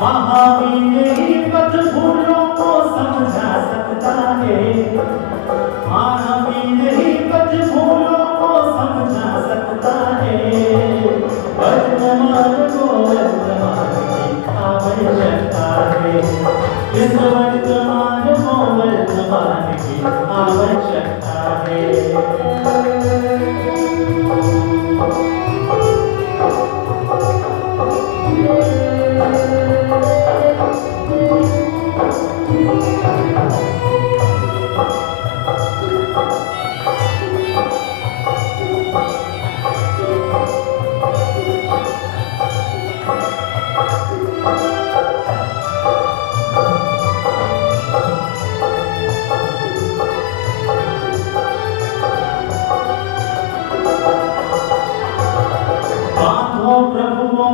महावीर ही पथ भूलों को समझा सकता है। महावीर ही पथ भूलों को समझा सकता है। वर्तमान को वर्तमान की आवश्यकता है। इस वर्तमान को वर्तमान की आवश्यकता है।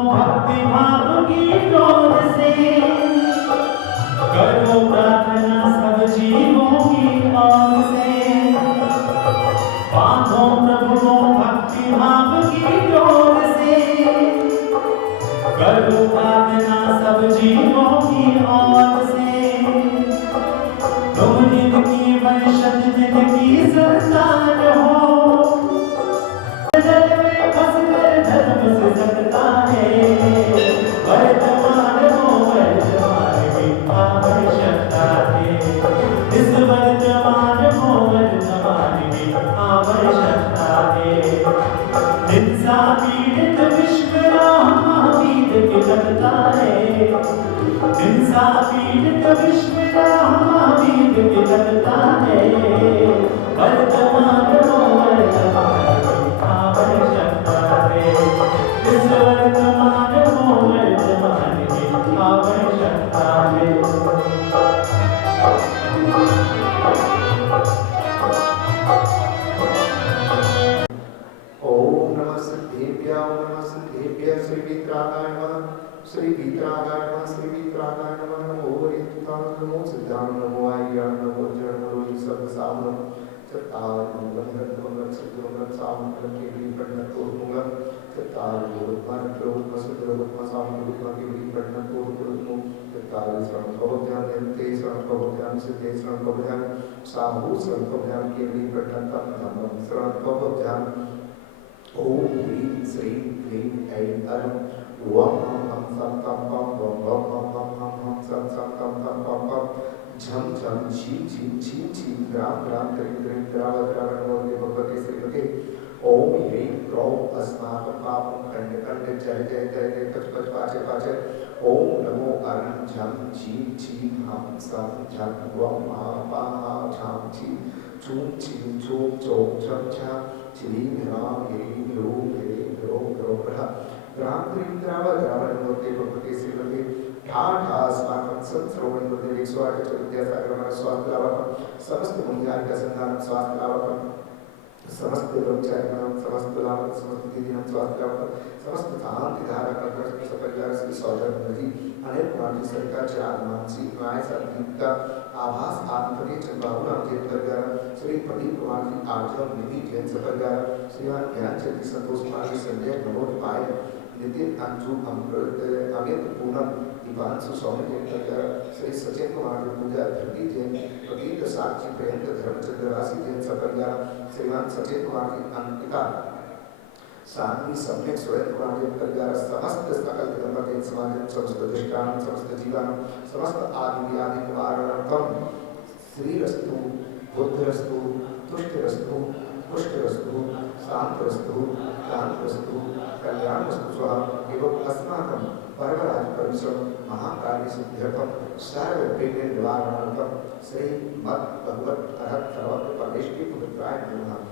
भक्ति भाव की डोर से करो प्रार्थना सब जीवों की ओर से। बांधो प्रभु को भक्ति भाव की डोर से करो प्रार्थना सब जीवों की ओर से। तुम जिनकी वंशज जिनकी संतान हो, जल में फंस कर धर्म से सकता है। वर्तमान हो वर्तमान की आवश्यकता है। इस वर्तमान हो वर्तमान की आवश्यकता है। हिंसा पीड़ित विश्व महावीर की लगता है। हिंसा पीड़ित विश्व महावीर की लगता है। वर्तमान हो वर्तमान की आवश्यकता है। इस वर्तमान हो वर्तमान की आवश्यकता है। ओम नमः सिद्धेभ्य ओम नमः सिद्धेभ्य श्री वीतरागाय नमः श्री वीतरागाय नमः श्री वीतरागाय नमः। नमो हरितां नमो सिद्धां नमो आर्यां नमो जड़ नमो सब सामनं चत्तार मंगलम सिद्धों सामनं के लिए पढ़ना तोड़ूंगा। चत्तार लोकमान प्रभु मसुद लोकमान सामनं लोकमान के लिए पढ़ना तोड़ूंगा। चत्तार श्रम को ध्यान देते श्रम को ध्यान सिद्धे श्रम को ध्यान साहू श्रम को ध्यान के लिए पढ़ना धम्म श्रम को ध्यान। ओम ह्रीं श्रीं क्लीं ऐं अरं वं हम सं तम पम वं वं हम हम सं सं तम तम पम पम झम झम झीं झीं झीं झीं ग्राम ग्राम क्रीं क्रीं ग्राव ग्राव नमो भगवते श्रीमते। ओम ह्रीं क्लौं अस्माकं पापं खंड खंड जय जय जय जय पच पच पाच पाच। ओम नमो अरं झम झीं झीं हम सं झं वं हा पा हा झां झीं झूं झीं झूं चों झं झा श्रीं ह्रां ह्रीं ह्रूं ह्रीं ह्रों ह्रों ह्रः ग्राम क्रीं ग्राव ग्राव नमो भगवते श्रीमते। ठा ठा अस्माकं संश्रवणं वदे 108 विद्यासागरं स्वास्थ्यलाभकं समस्त मुनियार्ग संधानं स्वास्थ्यलाभकं समस्त ब्रह्मचारिणां समस्त लाभकं समस्त दीदीनां स्वास्थ्यलाभकं समस्त शांति धारकं सपरिवार श्री सौधर्म नदी अनिल कुमार जी सरकार चार मानसी न्याय संदीप्ता आभास आत्मपति चंद्राहुना जैन परिवार श्री प्रदीप कुमार जी आर्जव निधि जैन सपरिवार श्रीमान ज्ञान चंद्र संतोष कुमार जी संजय नमोद पायल नितिन अंजू अमृत अमित पूनम दीपांशु स्वामी जैन परिवार श्री सचिन कुमार जी पूजा धृति जैन प्रदीप साक्षी प्रेम धर्मचंद्र राशि जैन सपरिवार श्रीमान सचिन कुमार जी अंकिता सान्वी सम्यक स्वयं कुमार जैन परिवार समस्त सकल धर्म जैन समाज समस्त दृष्टान समस्त जीवन समस्त आदि आदि निवारणम श्रीरस्तु बुद्धरस्तु तुष्टिरस्तु पुष्टिरस्तु शांतरस्तु कांतरस्तु कल्याणरस्तु स्वाहा एवं अस्माकं परमराज परिश्रम महाकार्य सिद्ध्यर्थम सर्व विघ्न निवारणार्थम श्री मद भगवत अरहत सर्वत्र परमेश्वरी पवित्राय नमः।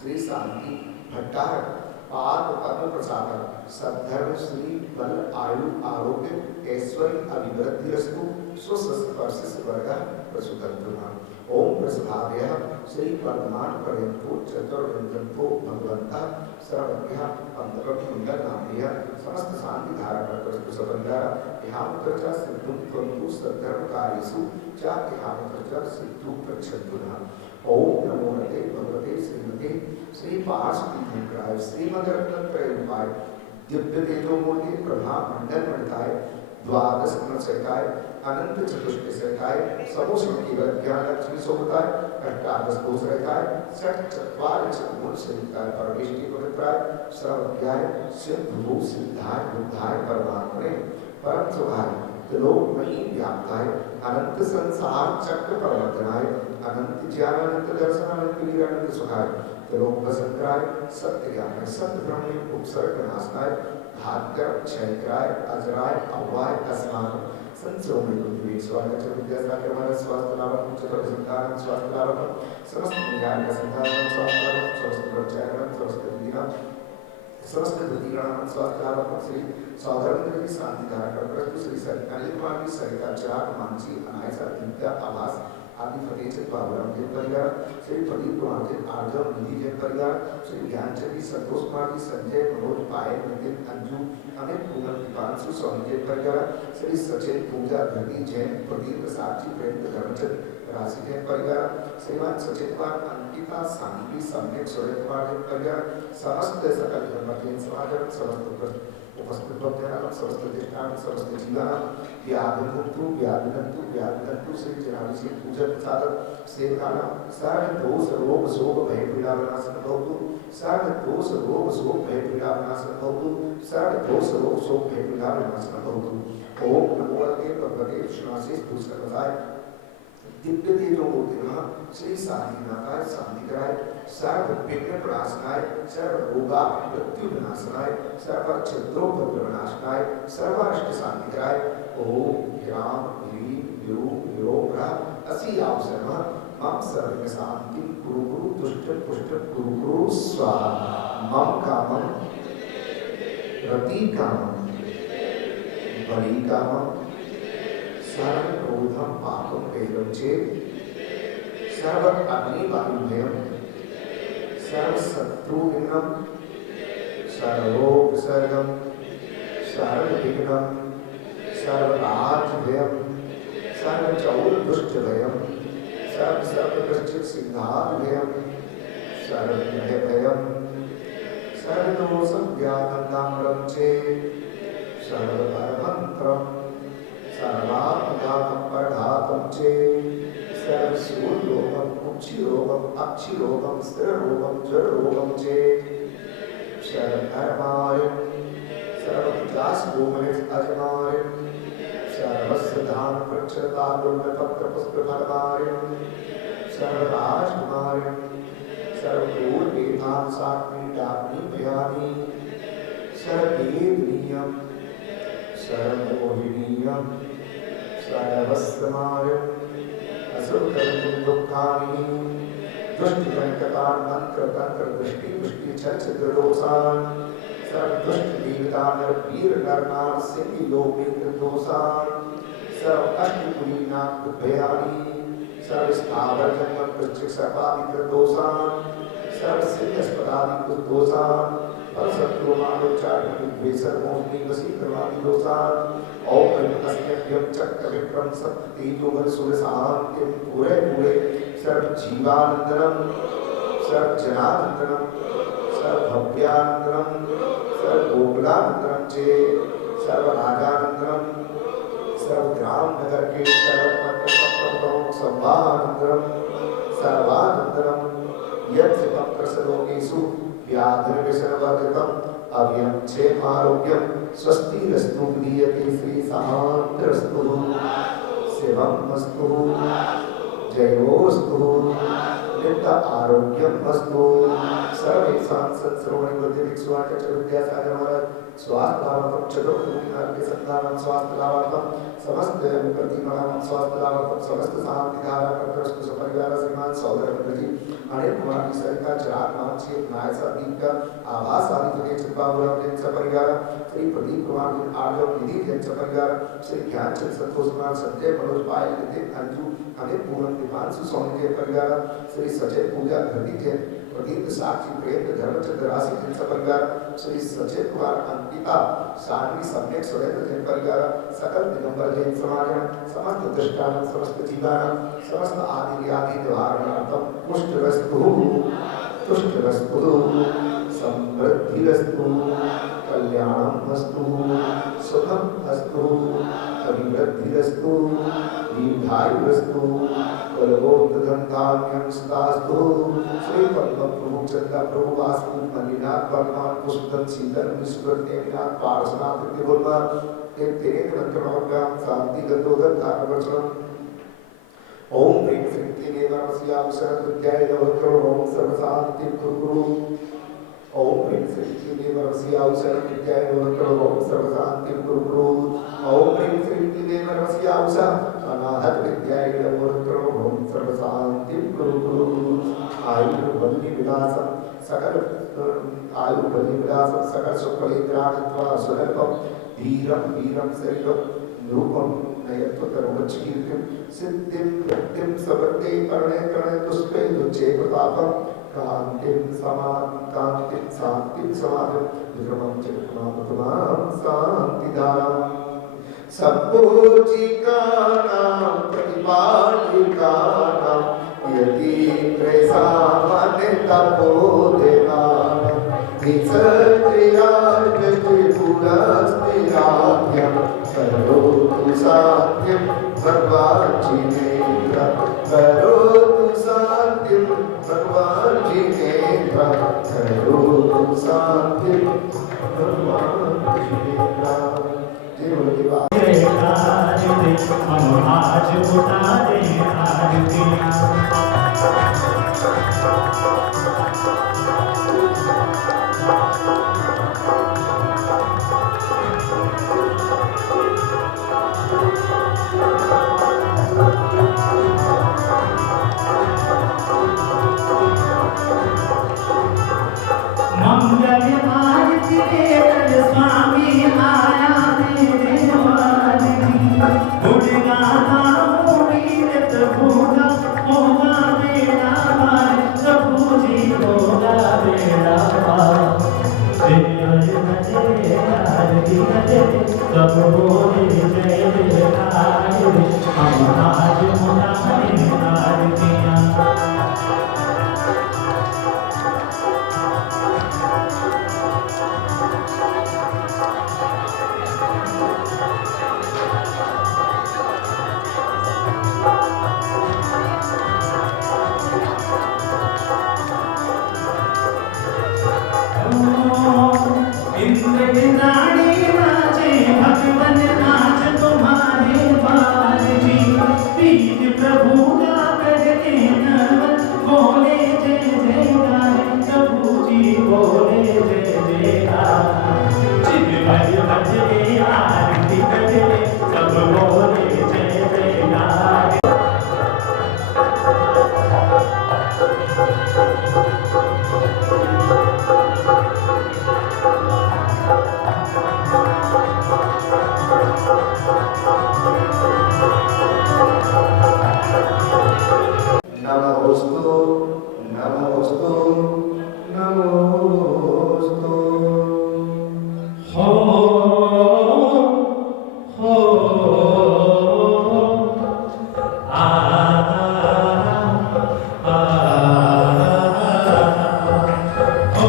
श्री शांति भट्टारक पाद पद्म प्रसादक सद्धर्म श्री बल आयु आरोग्य ऐश्वर्य अभिवृद्धिरस्तु स्वस्पर्शिष वर्ग प्रसुतंत्रमा। ओम प्रसभाभ्यः श्री वर्धमान पर्यंतो चतुर्विंशो भगवंतः सर्वज्ञः अंतरमंगलनाभ्यः समस्त शांति धारक सपरिवार इहामुत्र सिद्धुं त्वन्तु सद्धर्मकार्येषु च इहामुत्र सिद्धुं प्रच्छन्तु नः। ओम नमो नते भगवते श्रीमते श्री पार्श्वतीर्थंकराय श्रीमद्रत्नत्रयोपाय दिव्य तेजोमूर्ति प्रभा मंडल मंडिताय द्वादश गुण सहिताय अनंत चतुष्टय सहिताय समोष्ण केवल ज्ञान लक्ष्मी शोभताय अष्टादश दोष रहताय षट चत्वार गुण सहिताय परमेष्टि पवित्राय सर्वज्ञाय सिद्ध सिद्धाय बुद्धाय परमात्मने परम सुभाय त्रिलोकमयी व्याप्ताय अनंत संसार चक्र प्रवर्तनाय अनंत ज्ञान अनंत दर्शन अनंत लीला अनंत सुखाय त्रिलोक वसंतराय सत्य ज्ञान सत्य ब्रह्म उपसर्ग नाशनाय भाग्य क्षयत्राय अजराय अव्वाय अस्मान संसोमय पृथ्वी स्वागत विद्यासागर हमारा स्वास्थ्य लाभ चतुर संतान स्वास्थ्य लाभ समस्त ज्ञान का संतान स्वास्थ्य लाभ समस्त प्रचारण समस्त विधिना समस्त प्रतिगण स्वास्थ्य लाभ श्री सौधर्म की शांति धारा कर प्रस्तुत श्री सर अनिल कुमार की सरिता चिराग मानसी अनायसा विद्या आवास आदि फतेह पावरम के परिवार श्री प्रदीप कुमार के आर्जव निधि जन परिवार श्री ज्ञानचंदी संतोष कुमार की संजय मनोज पायल नितिन अंजू अमित पूनम दीपांशु स्वामी के परिवार श्री सचेत पूजा धनी जैन प्रदीप साक्षी प्रेम धर्मचंद राशि जैन परिवार श्रीमान सचेत कुमार अंकिता शांति सम्यक सूर्य कुमार जैन परिवार समस्त सकल धर्म जैन समाज समस्त उपस्थित भक्तजन समस्त देवतान समस्त जीवान व्याधिनंतु श्री जनाभिषेक पूजन साधक सेवकाना सर्व दोष रोग शोक भय पीड़ा विनाशन भवतु सर्व दोष रोग शोक भय पीड़ा विनाशन भवतु सर्व दोष रोग शोक भय पीड़ा विनाशन भवतु ओम नमो भगवते विष्णुवासी भूषणपदाय दिव्य तेजो मूर्तिना श्री साधीनाथाय शांतिकराय सर्व विघ्न प्रणाशनाय सर्व रोगा मृत्यु विनाशनाय सर्व क्षत्रोपद्रव विनाशनाय सर्व अष्ट शांतिकराय ओम ह्राम ह्रीं ह्रूं ह्रों असी आवसर्म मम सर्व शांति कुरु कुरु तुष्ट पुष्ट कुरु कुरु स्वाहा मम कामं रति कामं बलि कामं सर्व क्रोधम पापम वेदम चेत सर्व अग्नि वायुभयम सर्व शत्रु विघ्नम सर्वोग सर्गम सर्व विघ्नम सर्व राज भयम सर्व चौल दुष्ट भयम सर्व दुष्ट सिद्धार्थ भयम सर्व भय भयम सर्व दोषम व्याधम चेत सर्व परमंत्रम सर्वात्मघातम परघातम चेत सर्व सूर्योगम उच्छिरोगम अक्षिरोगम स्थिरोगम जड़रोगम चेत सर्व धर्मार्य सर्व विकास गोमनित अजमार्य सर्वस्य धाम प्रक्षता दुर्ग पत्र पुष्प फलमार्य सर्व राजकुमार्य सर्व दूर वेदांत साग्नि डाग्नि भयानि सर्व वेदनीयम सर्व मोहिनीयम सर्वस्वमार्यम असुरकर्म दुःखानि दुष्ट कंटकान मंत्र तंत्र दृष्टि पुष्टि छल छिद्र दोषान सर्व दुष्ट देवता नर वीर नर नार सिद्धि लोकेन्द्र दोषान सर्व अष्ट कुली नाम भयानि सर्व स्थावर जंगम वृश्चिक सर्पादि दोषान सर्व सिद्ध अस्पदादि दोषान पर शत्रु मानोच्चार विद्वेषर मोहिनी वशीकरणादि दोषान ओम अस्मभ्यम चक्र विक्रम सत्य तेजो बल सूर्य शांतिम पूरे पूरे सर्व जीवानंदनम सर्व जनानंदनम सर्व भव्यानंदनम सर्व गोकुलानंदनम चे सर्व राजानंदनम सर्व ग्राम नगर के सर्व मंडल संवानंदनम सर्वानंदनम यत् पत्र सलोकेषु व्याधिर्विषणवर्धितम अभयं क्षेमारोग्यम स्वस्ति रस्तु दीयते श्री शांतरस्तु शिवम अस्तु जयोस्तु नित्य आरोग्यम अस्तु सर्वेषां संश्रवणे बुद्धि विश्वास विद्यासागर महाराज स्वास्थ्य लाभार्थम चतुर्भुज के संतान स्वास्थ्य लाभार्थम समस्त प्रतिगण स्वास्थ्य लाभार्थम समस्त शांति धारा प्रकृष्ट सपरिवार श्रीमान सौदर जी अनिल कुमार की सरिता चिराग मानसी नायसा दीप का आभास आदि के चित्पावरम जन सपरिवार श्री प्रदीप कुमार जी आर्जव निधि जन सपरिवार श्री ज्ञानचंद संतोष कुमार संजय मनोज पायल नितिन अंजू अमित पूनम दीपांशु स्वामी के परिवार श्री सचेत पूजा धरती जैन प्रदीप साक्षी प्रेम धर्मचंद राशि जन सपरिवार श्री सचेत कुमार अंकिता शांति सम्यक सुरेंद्र जैन परिवार सकल दिगंबर जैन समाज समस्त दृष्टान समस्त जीवान समस्त आदि आदि निवारणार्थम पुष्टरस्तु तुष्टरस्तु समृद्धिरस्तु कल्याणम अस्तु, सुखम अस्तु, अभिवृद्धिरस्तु, दीर्घायुरस्तु, बलवोत्तरधान्यं स्तास्तु। श्री पद्म प्रभु चंदा प्रभु वास्तु मलिनाथ वर्मा पुष्पन शीतल विश्वर देवनाथ पार्श्वनाथ प्रतिभुर्मा के तेरे ग्रंथनवर्गा शांति गतोदर धारवचनम। ओम ह्रीं श्रीं देवास्यां शरणदुर्गाय नमः। ओम सर्वशांति कुरु। ओम ह्रीं श्रीं देवास्यां शरणदुर्गाय नमः। ओम सर्वशांति कुरु। ओम ह्रीं श्रीं देवास्यां अनाहत विद्याय नमः। ओम सर्वशांति कुरु। आयुर्बल्ली विलासं सकल आयुर्बल्ली विलासं सकल सुखलेन्द्राणत्वा सुलभं धीरं वीरं शरीरं रूपं नयत्वतरुवच्कीर्तिं सिद्धिं कृत्यं सबर्ते परणे करणे दुष्पे दुच्चे प्रतापं कांतिं शांतिं समाधिं विक्रमं चक्रमां शांतिधारां संपूजिकानां प्रतिपादिकानां यतीन्द्रे सामान्य तपोदेवानां निसर्गयार्य त्रिपुरस्थिराभ्यं करोतु साध्यं भगवान् जिनेन्द्र। करोतु साध्यं भगवान् जिनेन्द्र। करोतु साध्यं भगवान् जिनेन्द्र। जय बोलो हम आज उठा दे मंगल आरती देव स्वामी आया मेरे वाली गुणगाना मोहित भूला होगा बेड़ा पार प्रभु जी होगा बेड़ा पार आरती सब बोले जय जयकार हम आज मनाए आरतियाँ। इंद्राणी नाचे भगवन नाच तुम्हारे बाल जी तीन प्रभु का करते नवन बोले जय जयकार प्रभु जी बोले जय जयकार जिन भज भजने आरती करते सब बोले जय जयकार। नमोस्तु नमोस्तु नमोस्तु। हो हो आ आ हो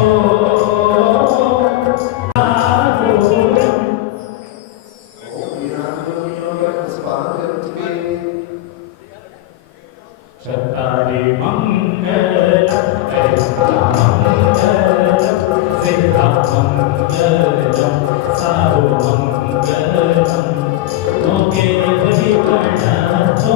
चत्तारि मंगलम सिद्धामंगलम सारुमंगलम मोगे बलि प्रणतो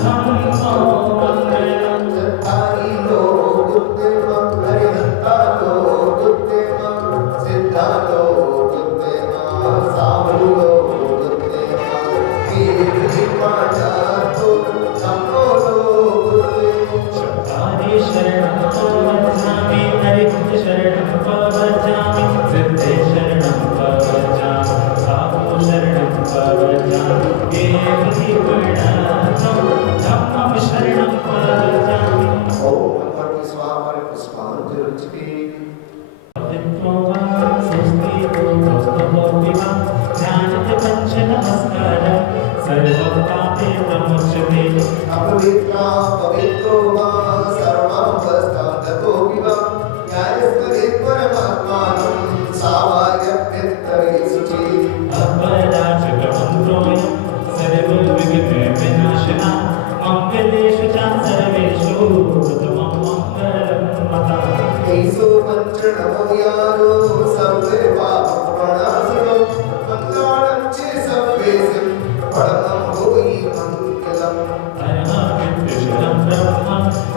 धम्मो मंगलम। चत्तारि लोकुत्तमं हरिहन्ता लोकुत्तमं सिद्धा लोकुत्तमं साधु लोकुत्तमं कीर्तिपाठातो धम्मो लोकुत्तमं। चत्तारि शरणं पवज्जामि हरिं शरणं पवज्जामि सिद्धे शरणं पवज्जामि साधु शरणं पवज्जामि हे बलि प्रणतो धम्मं शरणं पवज्जामि। ओम भगवती स्वाहा पुष्पांजलि। अपवित्रा पवित्रो वा सर्वावस्थातो विवा न्यायस्वरे परमात्मानं सावार्यं परमं होई मंगलम। अरहमित्यशरं ब्रह्म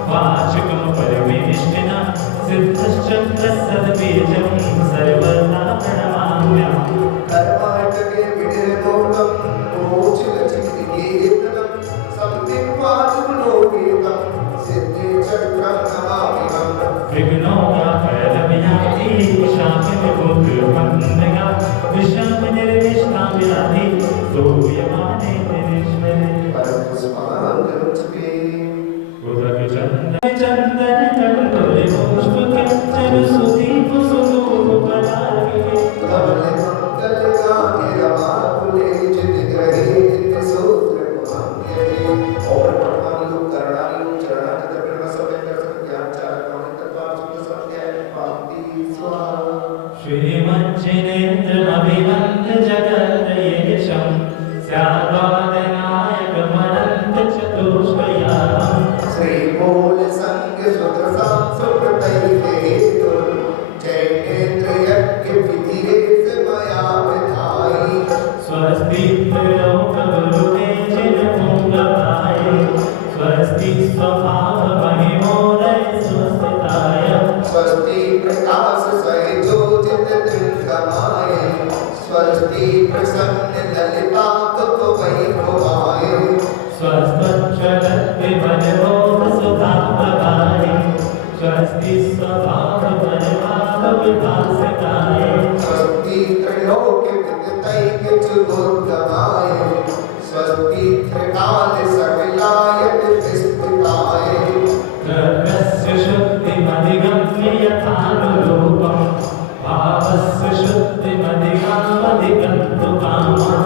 वाचिकं परमेष्ठिना सिद्धश्चक्रसद्बीजं सर्वथा प्रणमाम्यहम्। कर्माटके विनिर्मोक्तं मोक्षलक्ष्मीकेतनं संविद्वाजुलोकेतं सिद्धे चक्रं नमाम्यहम्। विघ्नोपहरविनाति शान्तिविभूतिर्मन्दगा विश्रामनिर्विश्राम्यादि स्तूयमाने निरीश्वरे। परमपुष्पाञ्जलिर्चक्रे चन्दनकण्डूलिपुष्पके चरुसुदीपसुधूपलार्गे धवले मङ्गलगाने रमाकुले चित्तग्रहे चित्तसूत्रमुहाम्यये। ओम परमाणु करणायु चरणाचितपरिणसव्यङ्करसंज्ञाचारकामितत्वासुतसंज्ञाय स्वाहा। श्रीमज्जिनेन्द्रमभिवन्द्यजगत्रयेशं स्याद्वादनायकमनन्तचतुष्टयाम्। श्री बोल संग सुत्रसां सुकृतैकेतु चैतेन्द्र यज्ञ विधिरे मया विधायि। स्वस्ति त्रिलोकगुरुते जिनपुङ्गवाय स्वस्ति स्वभावमहिमोदय स्वस्तिताय स्वस्ति प्रकाश सहितोजित दृङ्गमाय स्वस्ति प्रसन्न ललिताकुतुकवैभवाय स्वस्त्वक्षरद्विमलभोगसुधाप्रभाय स्वस्ति स्वभावपरिभावविभासिताय स्वस्ति त्रैलोक्यविदितैक्यचतुर्गमाय स्वस्ति त्रिकाल सकलायतिष्ठिताय द्रव्यस्य शुद्धिमधिगम्य यथानुरूपं भावस्य शुद्धिमधिगामधिगन्तु कामम्।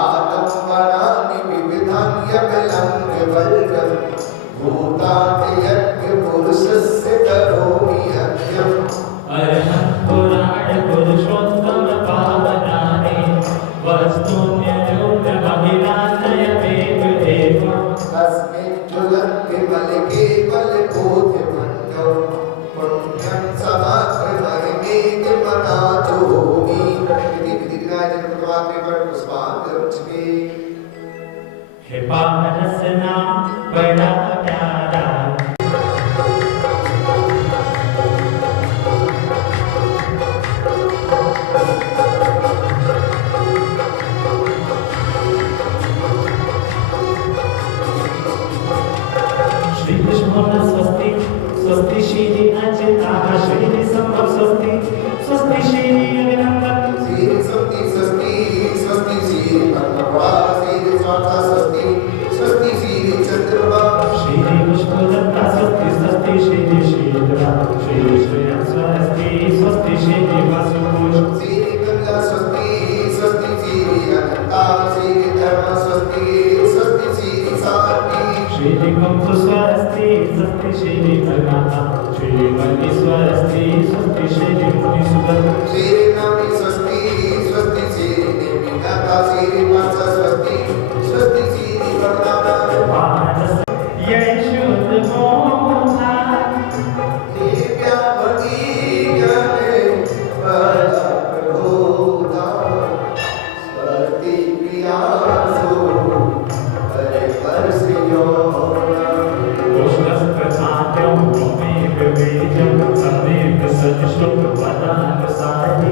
आलम्बनानि विविधान्यविलम्ब्यवर्गं भूतानि यज्ञपुरुषस्य करोमि यज्ञम्। अर्हत् पुराणपुरुषोत्तमपावनानि वस्तून्ययोग्यमभिलाषयमेव एव। अस्मिन् ज्वलन्विमलकेवलबोधिमन्यो पुण्यं समाक्रमहिमेति मनातोऽमि। इति विधिविनायकत्वात्रिपटपुष्पाञ्जलिर्चक्रे हे पारसना बड़ा प्यारा श्री कृष्ण स्वस्ति स्वस्ति श्री अचिता श्री संभव स्वस्ति स्वस्ति श्री अभिनंदन श्री स्वस्ति स्वस्ति स्वस्ति श्री पद्मवा श्री स्वाहा स्वस्ति स्वस्ति श्री चंद्रमा श्री विष्णुदत्ता स्वस्ति स्वस्ति श्री शीतला श्री श्रेया स्वस्ति स्वस्ति श्री वासुपुष श्री गंगा स्वस्ति स्वस्ति श्री अनंता श्री धर्म स्वस्ति स्वस्ति श्री सात्वी श्री कंस स्वस्ति स्वस्ति श्री भगवाता श्री वल्ली स्वस्ति स्वस्ति श्री मुनिसुत श्री नामी स्वस्ति स्वस्ति श्री देवीनाथा श्री पार्थ स्वस्ति स्वस्ति श्री वरदाना मानस यशुद्ध मोहा दिव्यावती ज्ञाने वरप्रबोधा स्वस्ति प्रियासु हरे परसियो पुष्पस्प्रसाद्यं त्वमेव वेद्यं समेव सदृशं वदामि साधि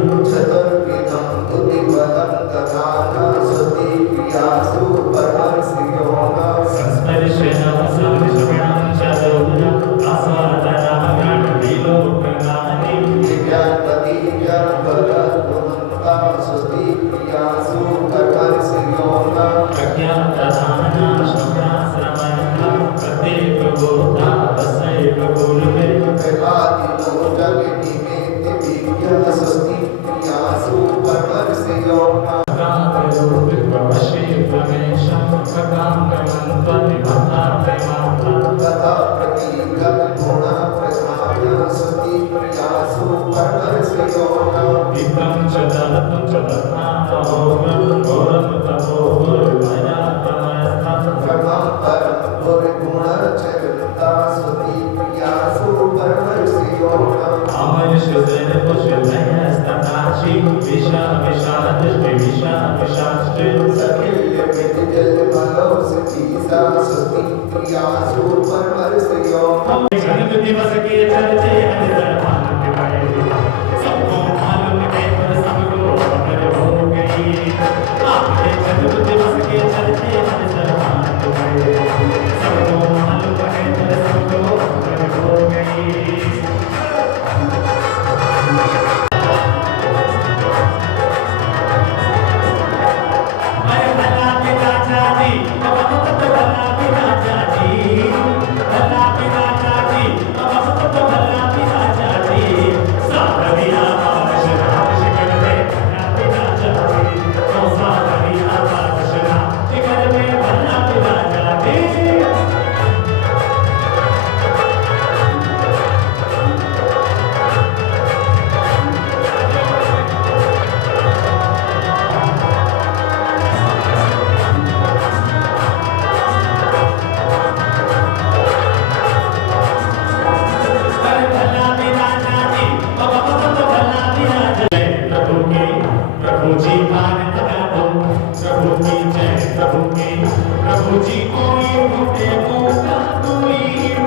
होगी प्रभु जी कोई ढूंढे होगा कोई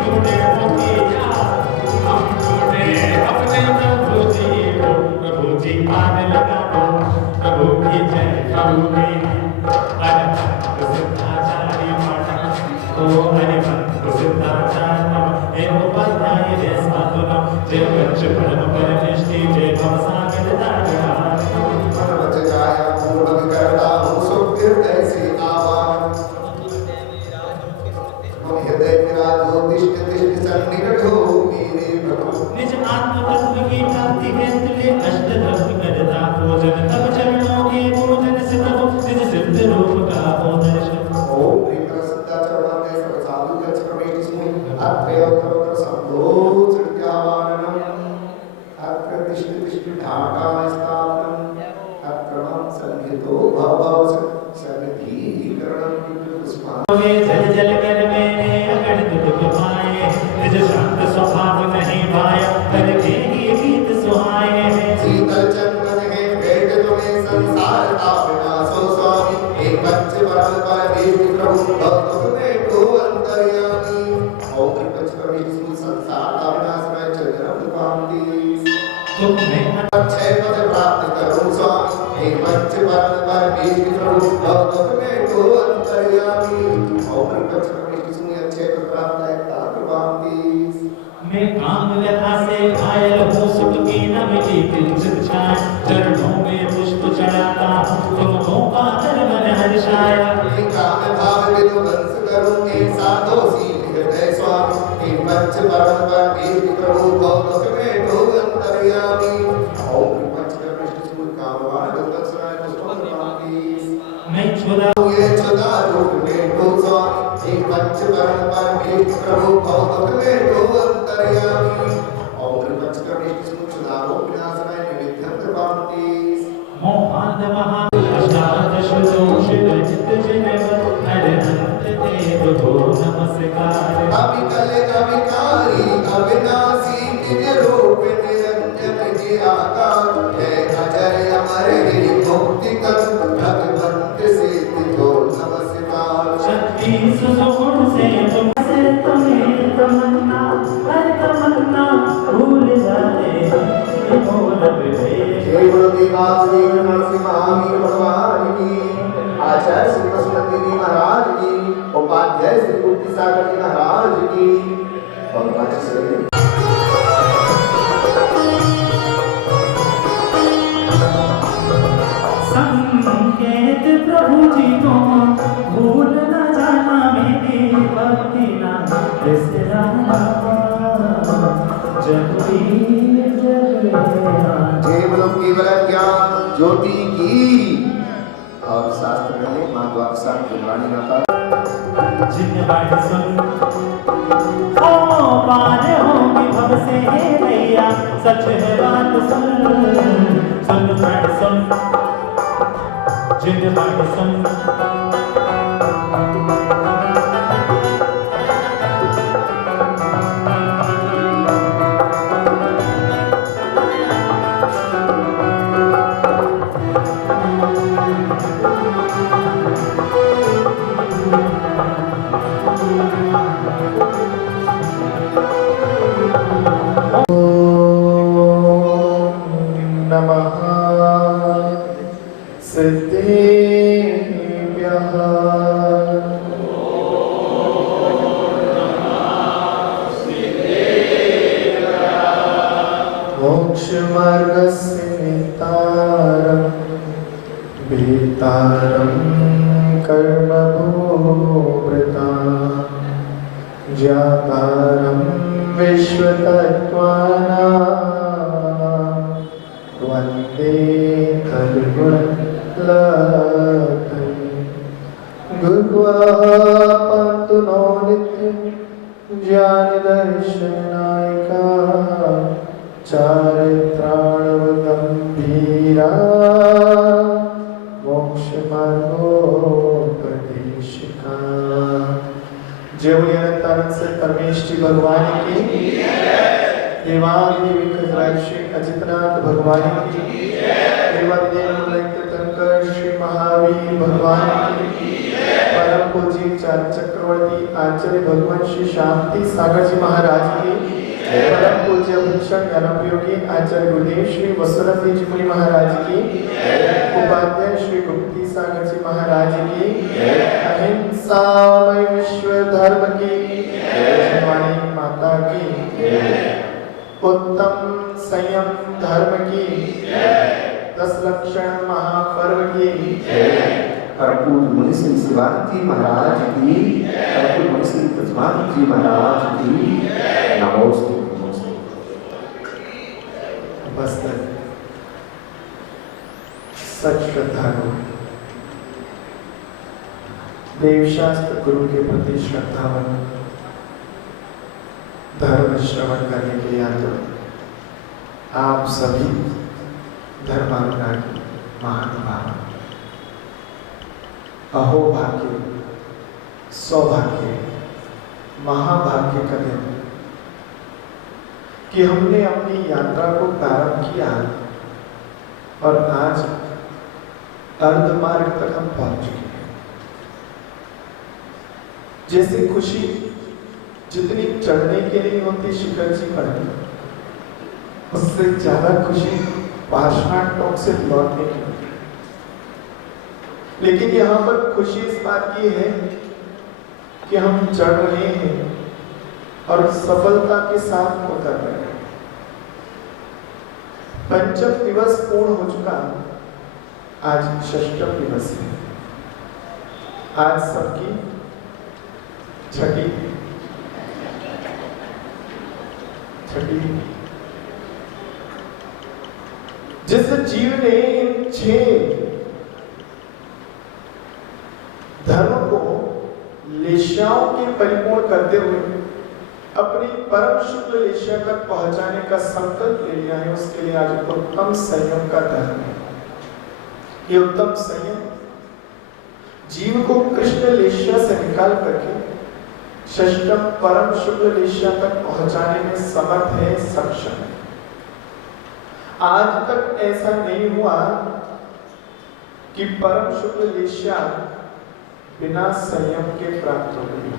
ढूंढे होगी हम ढूंढे अपने प्रभु जी को प्रभु जी पार लगा दो प्रभु की जय प्रभु की अरे भक्त सिद्धाचार्य मठ ओ अरे भक्त सिद्धाचार्य एवं उपाध्याय देश मातुलम जय बच्च परम परमेष्टि जय भवसागर दाता बच जाया पूर्ण करता हूँ सुकृत ऐसे आवान हृदय विराजो तिष्ठ तिष्ठ सन्निकट हो मेरे प्रभु निज आत्म तत्व की प्राप्ति हेतु ले अष्ट तत्व करता भोजन तब चरणों के भोजन से प्रभु निज सिद्ध रूप का हो दर्शन ओम प्रिय प्रसन्नता चरणां में सर्व साधु के परमेष्टि स्मृति अत्रयोत्तर संभोज सृत्यावारणम अत्र तिष्ठ तिष्ठ ढाका स्थापनम अत्र मम संहितो भवभव सन्निधि करणम पुष्पा वे जल जल कर मैंने अगणित दुख पाए निज शांत स्वभाव नहीं पाया करके ही गीत सुहाए हैं शीतल चंदन है भेंट तुम्हें संसार का विनाशो स्वामी एक बच्चे परम परमेष्टि प्रभु भक्त में तो अंतर्यामी ओम कृपच परमेष्टि संसार का विनाश में चरण पांति तुम में अक्षय पद प्राप्त करूं स्वामी एक बच्चे परम परमेष्टि प्रभु भक्त में तो अंतर्यामी ओम कृपच परमेष्टि अक्षय पद प्राप्त है तात्र पांति मैं काम व्यथा से घायल हूँ सुख की न मिली किंचित छाया चरणों में पुष्प चढ़ाता हूँ तुमको पाकर मन हर्षाया काम भाव विध्वंस करूंगे साधो सील हृदय स्वामी एक पंच परम परमेष्टि प्रभु भक्त में तो अंतर्यामी ओम पंच परमेष्टि सूर्य कामवान विध्वंसनाय पुष्पम पांति मैं छुदा ये छुदा रूप में तो स्वामी एक पंच परम परमेष्टि प्रभु भक्त में तो अंतर्यामी ओम पंच परमेष्टि सूर्य छुदा रूप विनाशनाय निविध्यंत पांति मोहान महा अष्टादश दोष रचित जिनवर अनंत देव को नमस्कार अविकल अविकारी अविनाशी निज रूप निरंजन के आकार है अजय अमर गिरि मुक्ति कर भगवंत से तुझो नमस्कार शक्ति सुसुगुण से तुमसे तुम्हें तमन्ना हर तमन्ना भूल जाए बोल बे जय बोलो देवासी नरसिम्हामी भगवान की आचार्य श्री कृष्ण जी महाराज की उपाध्याय श्री बुद्धि सागर जी महाराज की भगवान श्री संकेत प्रभु जी को भूल न जाना मेरी भक्ति ना बिसराना जगवीर जगवीर जय बोलो केवल ज्ञान ज्योति की और शास्त्र में मां द्वारसा गुणवाणी माता जिन बात सुन ओ पार होगी भव से हे भैया सच है बात सुन सुन बात सुन जिन बात सुन नमः सिद्धेभ्यः मोक्षमार्गस्य नेतारं भीतारं कर्मभूभृता ज्ञातारं विश्वतत्त्वानां वन्दे खल्गुणलब्धये गुह्वापन्तु नो नित्यं ज्ञानदर्शनायिका चारित्राणवगम्भीरा मोक्षमार्गोपदेशिका जय बोलिए अनंतानंद से परमेष्टि भगवान की देवादिदेव खजराक्षी अजितनाथ भगवान की देवादिदेव तीर्थंकर श्री महावीर भगवान की परम पूज्य चार्य चक्रवर्ती आचार्य भगवान श्री शांति सागर जी महाराज की, परम पूज्य भूषण ज्ञानोपयोगी आचार्य गुरुदेव श्री वसुरथ जी मुनि महाराज की, उपाध्याय श्री गुप्ती सागर जी महाराज की, अहिंसामय विश्व धर्म की, वाणी माता की, उत्तम संयम धर्म की, 10 लक्षण महापर्व की, परम मुनि श्री शिवानंद महाराज की, परम मुनि श्री प्रज्वानंद जी महाराज की, नमोस्तु नमोस्तु। बस सच श्रद्धालु देवशास्त्र गुरु के प्रति श्रद्धावान धर्म श्रवण करने के लिए आते आप सभी धर्मानुरागी महानुभाव, अहो भाग्य, सौभाग्य, महाभाग्य का दिन कि हमने अपनी यात्रा को प्रारंभ किया और आज अर्धमार्ग तक हम पहुंच चुके हैं। जैसे खुशी जितनी चढ़ने के लिए होती शिखर जी पर, उससे ज्यादा खुशी पाषाण टोक से लौटने की होती। लेकिन यहाँ पर खुशी इस बात की है कि हम चढ़ रहे हैं और सफलता के साथ उतर रहे हैं। पंचम दिवस पूर्ण हो चुका, आज षष्ठम दिवस है। आज सबकी छठी जिस जीव ने इन 6 धर्म को लेशाओं के परिपूर्ण करते हुए अपनी परम शुक्ल लेशा तक पहुंचाने का संकल्प ले लिया है, उसके लिए आज उत्तम संयम का धर्म है। ये उत्तम संयम जीव को कृष्ण लेशा से निकाल करके षष्ठम परम शुक्ल लेशा तक पहुंचाने में समर्थ है, सक्षम है। आज तक ऐसा नहीं हुआ कि परम शुक्ल लेशा बिना संयम के प्राप्त हो गई।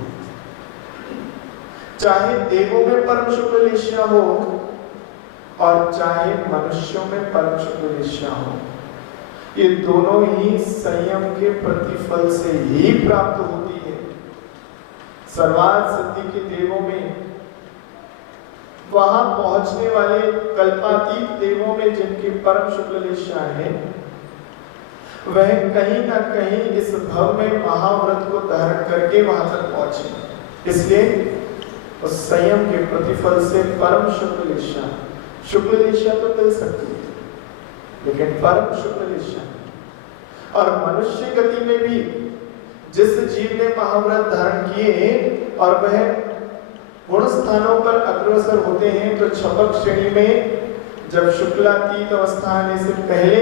चाहे देवों में परम शुक्ल लेशा हो और चाहे मनुष्यों में परम शुक्ल लेशा हो, ये दोनों ही संयम के प्रतिफल से ही प्राप्त होती है। सर्वार्थ सिद्धि के देवों में, वहां पहुंचने वाले कल्पातीत देवों में जिनकी परम शुक्ल लेशा है, वह कहीं ना कहीं इस भव में महाव्रत को धारण करके वहां तक पहुंचे। इसलिए उस संयम के प्रतिफल से परम शुक्ल लेशा तो मिल सकती है, लेकिन परम शुक्ल लेशा और मनुष्य गति में भी जिस जीव ने महाव्रत धारण किए और वह गुण स्थानों पर अग्रसर होते हैं, तो छपक श्रेणी में जब शुक्लातीत अवस्था आने से पहले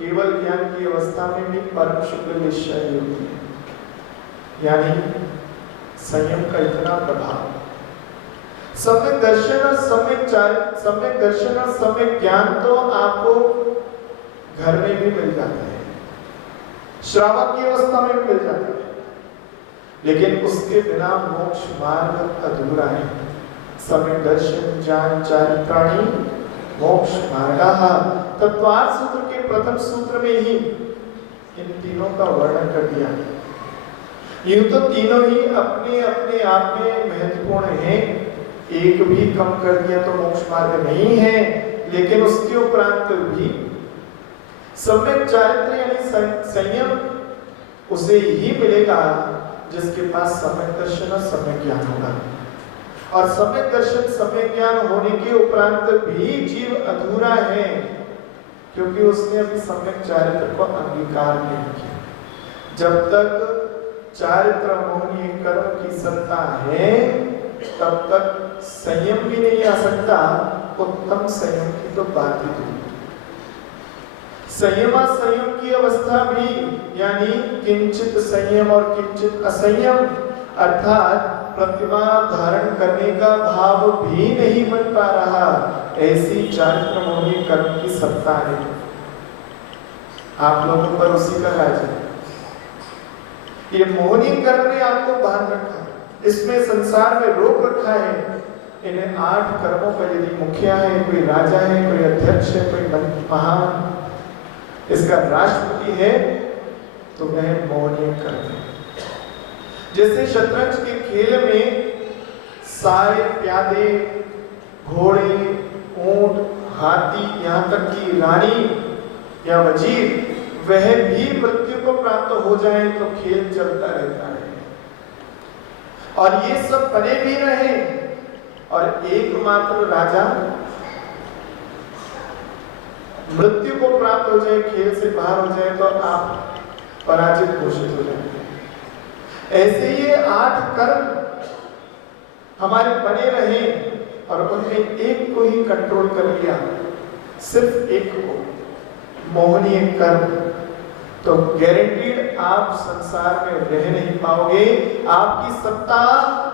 केवल ज्ञान की अवस्था में भी परम शुक्ल लेशा होती है। यानी संयम का इतना प्रभाव, सम्यक दर्शन और सम्यक ज्ञान तो आपको घर में भी मिल जाता है, श्रावक की अवस्था में भी मिल जाता है, लेकिन उसके बिना मोक्ष मार्ग अधूरा है। सम्यक दर्शन ज्ञान चारित्राणि मोक्ष मार्गः। तत्वार्थ सूत्र के प्रथम सूत्र में ही इन तीनों का वर्णन कर दिया। यूं तो तीनों ही अपने अपने आप में महत्वपूर्ण हैं, एक भी कम कर दिया तो मोक्ष मार्ग नहीं है, लेकिन उसके उपरांत भी सम्यक चारित्र यानी संयम उसे ही मिलेगा जिसके पास सम्यक दर्शन और सम्यक ज्ञान होगा। और सम्यक दर्शन सम्यक ज्ञान होने के उपरांत भी जीव अधूरा है, क्योंकि उसने अभी सम्यक चारित्र को अंगीकार नहीं किया। जब तक चारित्र मोहनीय कर्म की सत्ता है, तब तक संयम भी नहीं आ सकता। उत्तम संयम की तो बात ही दूर। संयम की अवस्था भी, यानी किंचित संयम और किंचित असंयम, अर्थात प्रतिमा धारण करने का भाव भी नहीं बन पा रहा, ऐसी चारित्र मोही कर्म की सत्ता है। आप लोगों पर उसी का राज है। ये मोहनी कर्म ने आपको बांध रखा है, इसमें संसार में रोक रखा है। इन्हें 8 कर्मों का यदि मुखिया है, कोई राजा है, कोई अध्यक्ष है, कोई महान इसका राष्ट्रपति है, तो वह मोहनी कर्म है। जैसे शतरंज के खेल में सारे प्यादे, घोड़े, ऊंट, हाथी, यहाँ तक कि रानी या वजीर, वह भी मृत्यु को प्राप्त हो जाए तो खेल चलता रहता है। और ये सब बने भी रहे, और एकमात्र राजा मृत्यु को प्राप्त हो जाए, खेल से बाहर हो जाए, तो आप पराजित घोषित हो जाएंगे। ऐसे ये 8 कर्म हमारे बने रहे और उनमें एक को ही कंट्रोल कर लिया, सिर्फ एक को, मोहनीय कर्म, तो गारंटीड आप संसार में रह नहीं पाओगे। आपकी सत्ता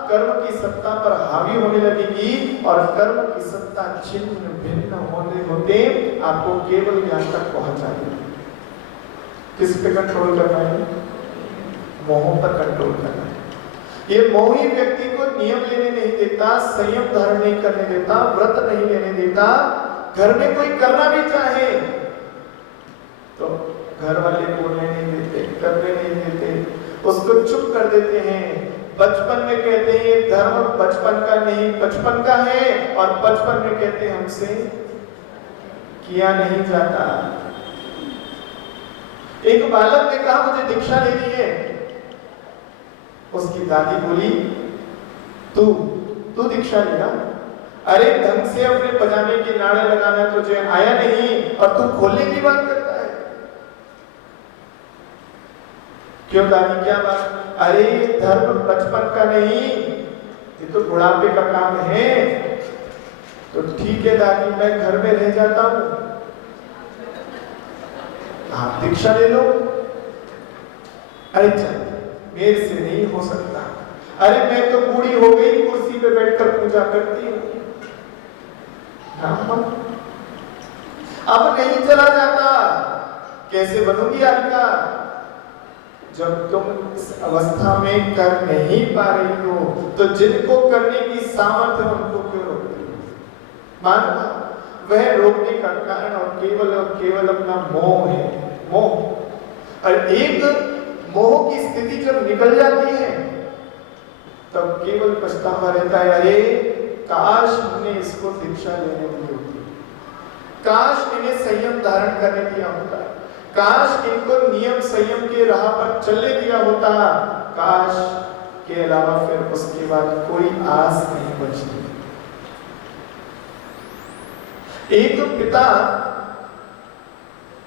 कर्म की सत्ता पर हावी होने लगेगी और कर्म की सत्ता छिन्न भिन्न होने होते आपको केवल यहाँ तक पहुंचा देगी। किस पे कंट्रोल करना है? मोह पर कंट्रोल करना है। ये मोही व्यक्ति को नियम लेने नहीं देता, संयम धारण नहीं करने देता, व्रत नहीं लेने देता। घर में कोई करना भी चाहे तो घर वाले बोलने नहीं देते, करने नहीं देते, उसको चुप कर देते हैं। बचपन में कहते हैं धर्म बचपन का नहीं, बचपन का है, और बचपन में कहते हैं हमसे किया नहीं जाता। एक बालक ने कहा मुझे दीक्षा लेनी है। उसकी दादी बोली तू दीक्षा लेगा? अरे ढंग से अपने पजामे की नाड़े लगाना तुझे आया नहीं और तू खोलने की बात करता है। क्यों दादी, क्या बात? अरे धर्म बचपन का नहीं, ये तो बुढ़ापे का काम है। तो ठीक है दादी, मैं घर में रह जाता हूं, आप दीक्षा ले लो। अरे चल, मेरे से नहीं हो सकता। अरे मैं तो बूढ़ी हो गई, कुर्सी पे बैठकर पूजा करती हूँ। अब नहीं चला जाता, कैसे बनूंगी आलिका? जब तुम इस अवस्था में कर नहीं पा रही हो तो जिनको करने की सामर्थ्य उनको क्यों रोकती हो? मानना वह रोकने का कारण और केवल अपना मोह है। मोह, और एक मोह की स्थिति जब निकल जाती है तब केवल पछतावा रहता है, अरे काश हमने इसको दीक्षा लेने दी होती, काश इन्हें संयम धारण करने दिया होता, काश इनको नियम संयम के राह पर चलने दिया होता, काश के अलावा फिर उसके बाद कोई आस नहीं बचती। एक पिता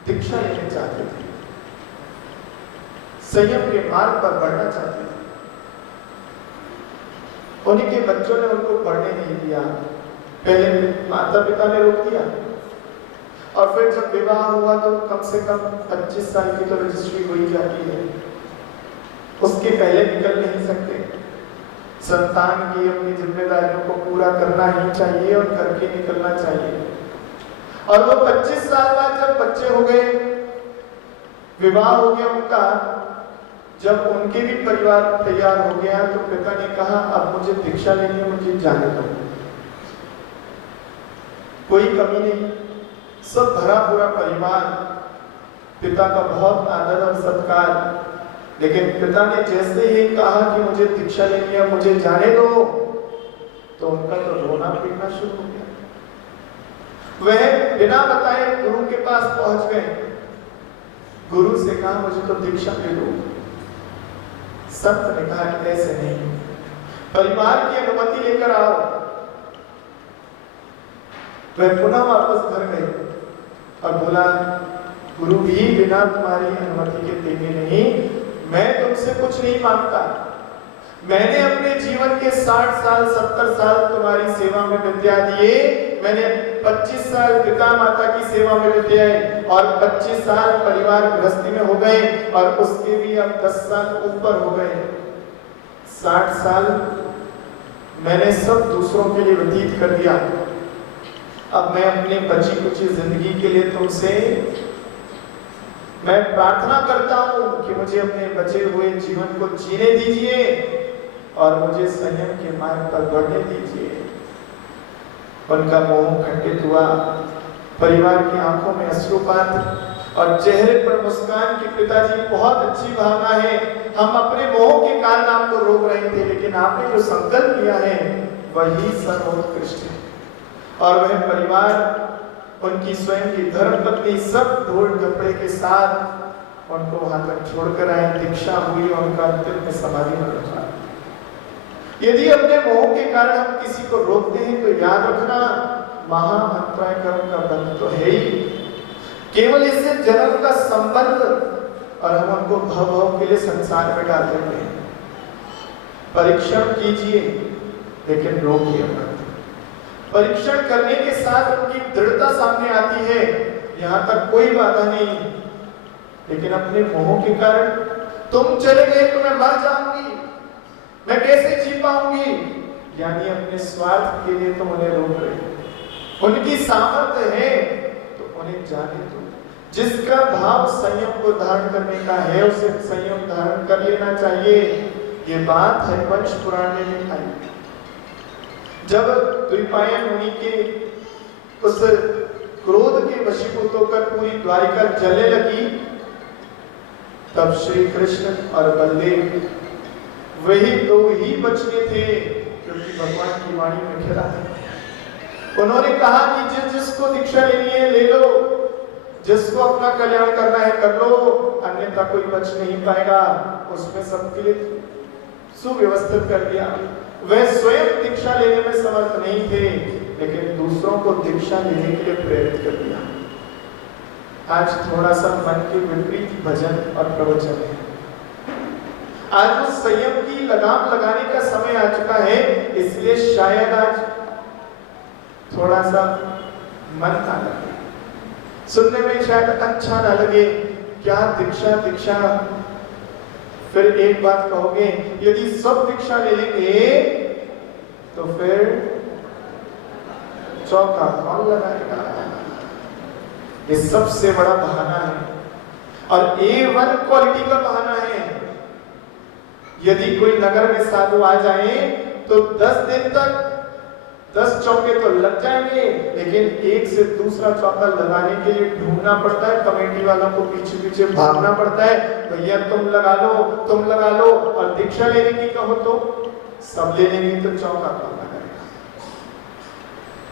दीक्षा लेना चाहते थे, संयम के मार्ग पर बढ़ना चाहते थे। उन्हीं के बच्चों ने उनको पढ़ने नहीं दिया। पहले माता पिता ने रोक दिया और फिर जब विवाह हुआ तो कम से कम 25 साल की तो रजिस्ट्री हो ही जाती है, उसके पहले निकल नहीं सकते। संतान की अपनी जिम्मेदारियों को पूरा करना ही चाहिए और करके निकलना चाहिए। और वो 25 साल बाद जब बच्चे हो गए, विवाह हो गया उनका, जब उनके भी परिवार तैयार हो गया तो पिता ने कहा अब मुझे दीक्षा लेनी है, मुझे जाने दो। कोई कमी नहीं, सब भरा पूरा परिवार, पिता का बहुत आदर और सत्कार। लेकिन पिता ने जैसे ही कहा कि मुझे दीक्षा लेनी है, मुझे जाने दो, तो उनका तो रोना पीटना शुरू हो गया। वह बिना बताए गुरु के पास पहुंच गए, गुरु से कहा मुझे तो दीक्षा दे दो। संत ने कहा ऐसे नहीं, परिवार की अनुमति लेकर आओ। वह पुनः वापस घर गए और बोला गुरु भी बिना तुम्हारी अनुमति के देंगे नहीं, मैं तुमसे कुछ नहीं मांगता। मैंने अपने जीवन के 60 साल 70 साल तुम्हारी सेवा में विद्या दिए, मैंने 25 साल पिता माता की सेवा में विद्याए और 25 साल परिवार गृहस्थी में हो गए और उसके भी अब 10 साल ऊपर हो गए। 60 साल मैंने सब दूसरों के लिए व्यतीत कर दिया। अब मैं अपने बची कुछ जिंदगी के लिए तुमसे मैं प्रार्थना करता हूँ कि मुझे अपने बचे हुए जीवन को जीने दीजिए और मुझे संयम के मार्ग पर बढ़ने दीजिए। उनका मोह खंडित हुआ, परिवार की आंखों में अश्रुपात और चेहरे पर मुस्कान कि पिताजी बहुत अच्छी भावना है, हम अपने मोह के कारण आपको रोक रहे थे, लेकिन आपने जो संकल्प लिया है वही सर्वोत्कृष्ट है। और वह परिवार, उनकी स्वयं की धर्मपत्नी सब ढोल ढपड़े के साथ उनको वहां तक छोड़कर आए, दीक्षा हुई और उनका अंतिम में समाधि में रखा। यदि अपने मोह के कारण हम किसी को रोकते हैं तो याद रखना, महाअंतराय कर्म का बंध तो है ही, केवल इससे जन्म का संबंध और हम उनको भव के लिए संसार में डाल देते हैं। परीक्षण कीजिए लेकिन रोकिए मत। परीक्षण करने के साथ उनकी दृढ़ता सामने आती है, यहां तक कोई बाधा नहीं, लेकिन अपने मोह के कारण तुम चले गए तो मैं मर जाऊंगी, मैं कैसे जी पाऊंगी, यानी अपने स्वार्थ के लिए तुम उन्हें रोक रहे हो। उनकी सामर्थ्य है तो उन्हें जाने दो। जिसका भाव संयम को धारण करने का है उसे संयम धारण कर लेना चाहिए। ये बात हरिवंश पुराण में लिखाई। जब द्विपायन मुनि के उस क्रोध के वशीभूत होकर पूरी द्वारिका जलने लगी, तब श्री कृष्ण और बलदेव वही दो ही बचने थे क्योंकि भगवान की वाणी में खिला है। उन्होंने कहा कि जिसको दीक्षा लेनी है ले लो, जिसको अपना कल्याण करना है कर लो, अन्यथा कोई बच नहीं पाएगा। उसमें सबके लिए सुव्यवस्थित कर दिया। वह स्वयं दीक्षा लेने में समर्थ नहीं थे, लेकिन दूसरों को दीक्षा लेने के लिए प्रेरित कर दिया। आज थोड़ा सा मन के विपरीत भजन और प्रवचन है। आज वो संयम की लगाम लगाने का समय आ चुका है, इसलिए शायद आज थोड़ा सा मन ना लगे, सुनने में शायद अच्छा ना लगे। क्या दीक्षा दीक्षा, फिर एक बात कहोगे, यदि सब दीक्षा ले लेंगे तो फिर चौका कौन लगाएगा? ये सबसे बड़ा बहाना है और A1 क्वालिटी का बहाना है। यदि कोई नगर में साधु आ जाए तो 10 दिन तक 10 चौके तो लग जाएंगे, लेकिन एक से दूसरा चौका लगाने के लिए ढूंढना पड़ता है। कमेटी वालों को पीछे पीछे भागना पड़ता है, भैया तुम लगा लो, और दीक्षा लेने की कहो तो सब ले लेंगे तो चौका कौन लगाएगा?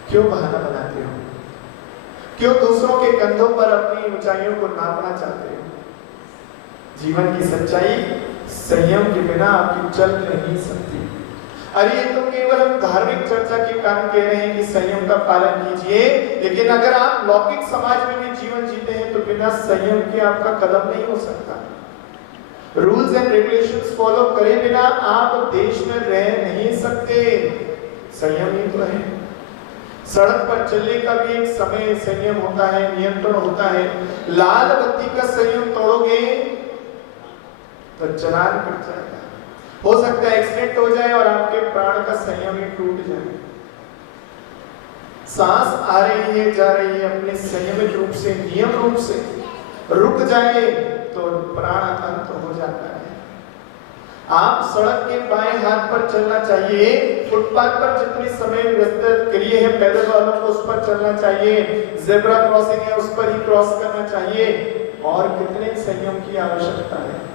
क्यों बहाना बनाते हो? क्यों दूसरों के कंधों पर अपनी ऊंचाइयों को नापना चाहते हो? जीवन की सच्चाई संयम के बिना आपकी चल नहीं सकती। अरे ये तो केवल हम धार्मिक चर्चा के कारण कह रहे हैं कि संयम का पालन कीजिए, लेकिन अगर आप लौकिक समाज में भी जीवन जीते हैं तो बिना संयम के आपका कदम नहीं हो सकता। रूल्स एंड रेगुलेशंस फॉलो करे बिना आप देश में रह नहीं सकते। संयम ही तो है। सड़क पर चलने का भी एक समय संयम होता है, नियंत्रण होता है। लाल बत्ती का संयम तोड़ोगे तो चलान कट जाएगा। हो सकता है एक्सीडेंट हो जाए और आपके प्राण का संयम ही टूट जाए। सांस आ रही है जा रही है, अपने संयमित रूप से नियम रूप से रुक जाए तो प्राण अंत हो जाता है। आप सड़क के बाएं हाथ पर चलना चाहिए, फुटपाथ पर जितने समय व्यस्त करिए है पैदल वालों को उस पर चलना चाहिए, जेब्रा क्रॉसिंग है उस पर ही क्रॉस करना चाहिए। और कितने संयम की आवश्यकता है।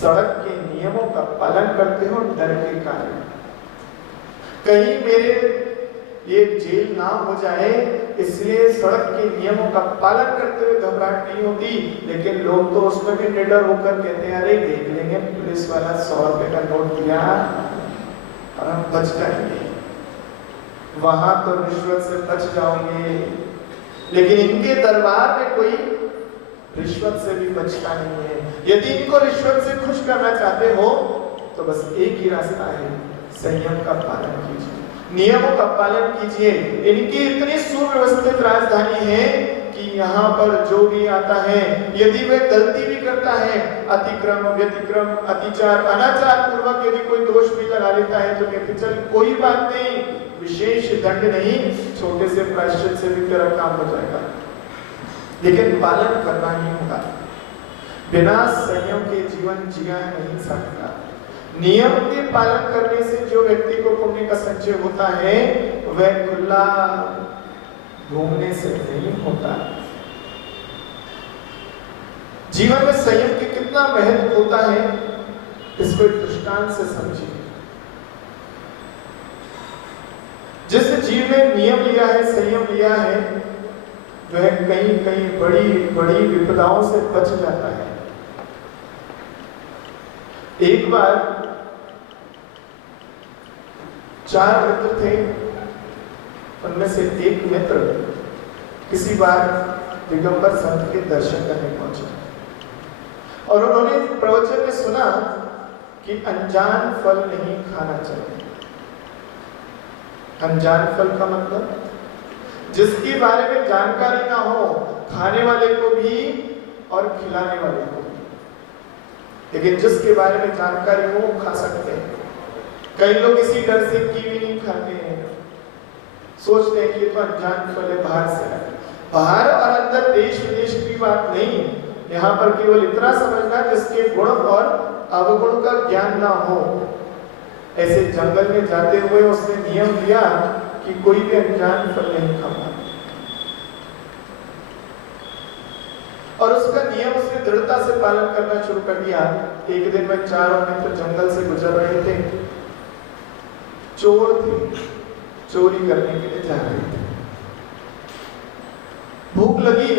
सड़क के नियमों का पालन करते हो डर के कारण, कहीं मेरे ये जेल ना हो जाए इसलिए सड़क के नियमों का पालन करते हुए घबराहट नहीं होती। लेकिन लोग तो उसमें भी निडर होकर कहते हैं अरे देख लेंगे पुलिस वाला 100 रुपए का नोट दिया और हम बच जाएंगे, वहां तो रिश्वत से बच जाओगे। लेकिन इनके दरबार में कोई रिश्वत से भी बचता नहीं है। यदि इनको रिश्वत से खुश करना चाहते हो तो बस एक ही रास्ता है, संयम का पालन कीजिए, नियमों का पालन कीजिए। इनकी इतनी सुव्यवस्थित राजधानी है कि यहाँ पर जो भी आता है यदि वह गलती भी करता है, अतिक्रम, व्यतिक्रम, अतिचार, अनाचार पूर्वक यदि कोई दोष भी लगा लेता है तो कहते चल कोई बात नहीं, विशेष दंड नहीं, छोटे से प्रायश्चित से भी तेरा काम हो जाएगा। लेकिन पालन करना ही होगा। बिना संयम के जीवन जिया नहीं सकता। नियम के पालन करने से जो व्यक्ति को पुण्य का संचय होता है वह खुला घूमने से नहीं होता। जीवन में संयम के कितना महत्व होता है इसको एक दृष्टांत से समझिए। जिस जीव ने नियम लिया है, संयम लिया है, वह कहीं कहीं बड़ी बड़ी विपदाओं से बच जाता है। एक बार 4 मित्र थे, उनमें से एक मित्र किसी बार दिगंबर संत के दर्शन करने पहुंचा और उन्होंने प्रवचन में सुना कि अनजान फल नहीं खाना चाहिए। अनजान फल का मतलब जिसके बारे में जानकारी ना हो, खाने वाले को भी और खिलाने वाले को भी। लेकिन जिसके बारे में जानकारी हो वो खा सकते हैं। कई लोग इसी डर से कीवी नहीं खाते हैं, सोचते हैं कि तो अनजान फल है, बाहर से आए। बाहर और अंदर देश विदेश की बात नहीं, यहाँ पर केवल इतना समझना जिसके गुण और अवगुण का ज्ञान ना हो। ऐसे जंगल में जाते हुए उसने नियम लिया कि कोई भी अनजान फल नहीं खाना और उसका नियम उसने दृढ़ता से पालन करना शुरू कर दिया। एक दिन में 4 मित्र जंगल से गुजर रहे थे। चोर थे, चोरी करने के लिए जा रहे थे। भूख लगी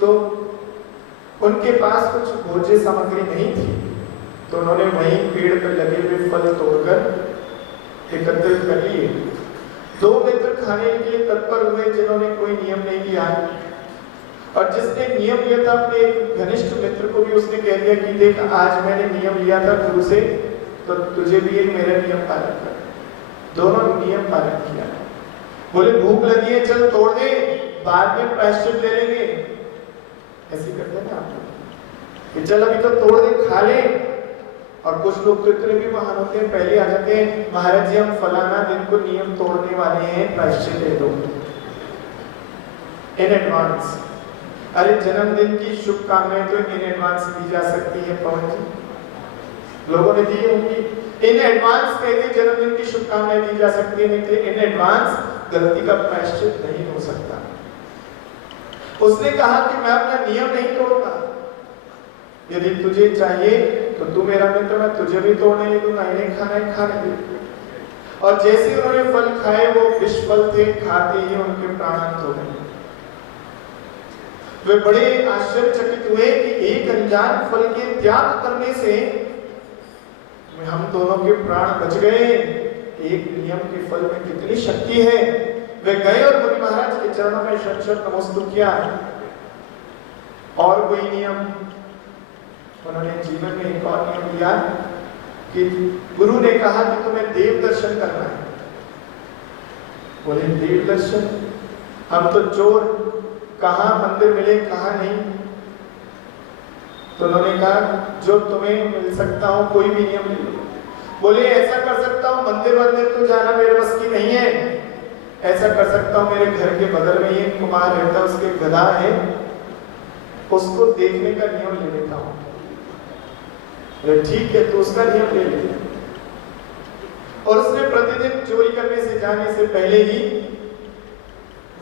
तो उनके पास कुछ भोज्य सामग्री नहीं थी, तो उन्होंने वहीं पेड़ पर लगे हुए फल तोड़कर एकत्रित कर लिए। 2 मित्र खाने के लिए तत्पर हुए जिन्होंने कोई नियम नहीं लिया, और जिसने नियम लिया था अपने एक घनिष्ठ मित्र को भी उसने कह दिया कि देख आज मैंने नियम लिया था गुरु से, तो तुझे भी एक मेरा नियम पालन कर। दोनों नियम पालन किया। बोले भूख लगी है चल तोड़ दे, बाद में प्रायश्चित ले लेंगे। ऐसे करते हैं आप लोग कि चल अभी तो तोड़ दे खा ले। और कुछ लोग तो इतने भी महान होते हैं, पहले आ जाते हैं महाराज जी हम फलाना दिन को नियम तोड़ने वाले हैं, प्रायश्चित दे दो इन एडवांस। अरे जन्मदिन की शुभकामनाएं तो इन एडवांस दी जा सकती है पवन जी, लोगों ने दी होंगी। इन एडवांस कहते जन्मदिन की शुभकामनाएं दी जा सकती है, नहीं इन एडवांस गलती का प्रायश्चित नहीं हो सकता। उसने कहा कि मैं अपना नियम नहीं तोड़ता, यदि तुझे चाहिए तो तू मेरा मित्र, मैं तुझे भी तोड़ने नहीं दूंगा, इन्हें खाना है खाने दे। और जैसे उन्होंने फल खाए वो विष फल थे, खाते ही उनके प्राणांत हो गए। वे बड़े आश्चर्यचकित हुए कि एक अनजान फल के त्याग करने से हम दोनों के प्राण बच गए। एक नियम के फल में कितनी शक्ति है। वे गए और मुनि महाराज के चरणों में शत नमस्कार किया। और कोई नियम उन्होंने जीवन में एक और नियम लिया कि गुरु ने कहा कि तुम्हें देव दर्शन करना है। बोले देव दर्शन, हम तो चोर, कहाँ मंदिर मिले कहाँ नहीं। तो उन्होंने कहा जो तुम्हें मिल सकता हो कोई भी नियम ले लो। बोले ऐसा कर सकता हूँ, मंदिर तो जाना मेरे बस की नहीं है। ऐसा कर सकता हूँ मेरे घर के बगल में ये कुमार रहता है, उसके गधा है, उसको देखने का नियम ले लेता हूँ। ठीक है तो उसका नियम ले ले। और उसने प्रतिदिन चोरी करने से जाने से पहले ही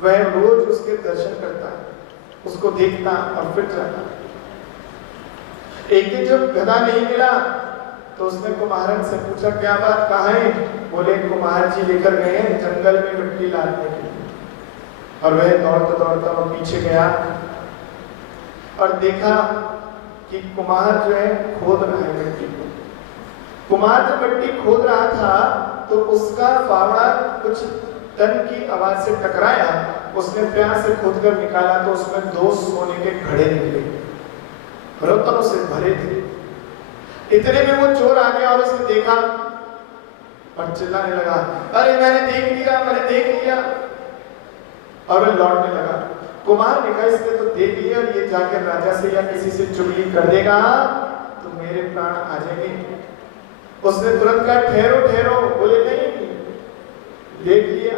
वह रोज उसके दर्शन करता, उसको देखता और फिर जाता। एक दिन जब गधा नहीं मिला तो उसने कुम्हारन से पूछा क्या बात कहाँ है। बोले कुम्हार जी लेकर गए हैं जंगल में मिट्टी लादने के लिए। और वह दौड़ता दौड़ता वो पीछे गया और देखा कि कुम्हार जो है खोद रहा है मिट्टी को। कुम्हार जब मिट्टी खोद रहा था तो उसका फावड़ा कुछ तन की आवाज से टकराया। उसने प्यार से खोद कर निकाला तो उसमें 2 सोने के घड़े निकले, रत्नों से भरे थे। इतने में वो चोर आ गया और उसने देखा और चिल्लाने लगा, अरे मैंने देख लिया। और वह लौटने लगा। कुमार ने कहा इसने तो देख लिया, ये जाकर राजा से या किसी से चुगली कर देगा तो मेरे प्राण आ जाएंगे। उसने तुरंत कहा ठहरो। बोले नहीं देख लिया।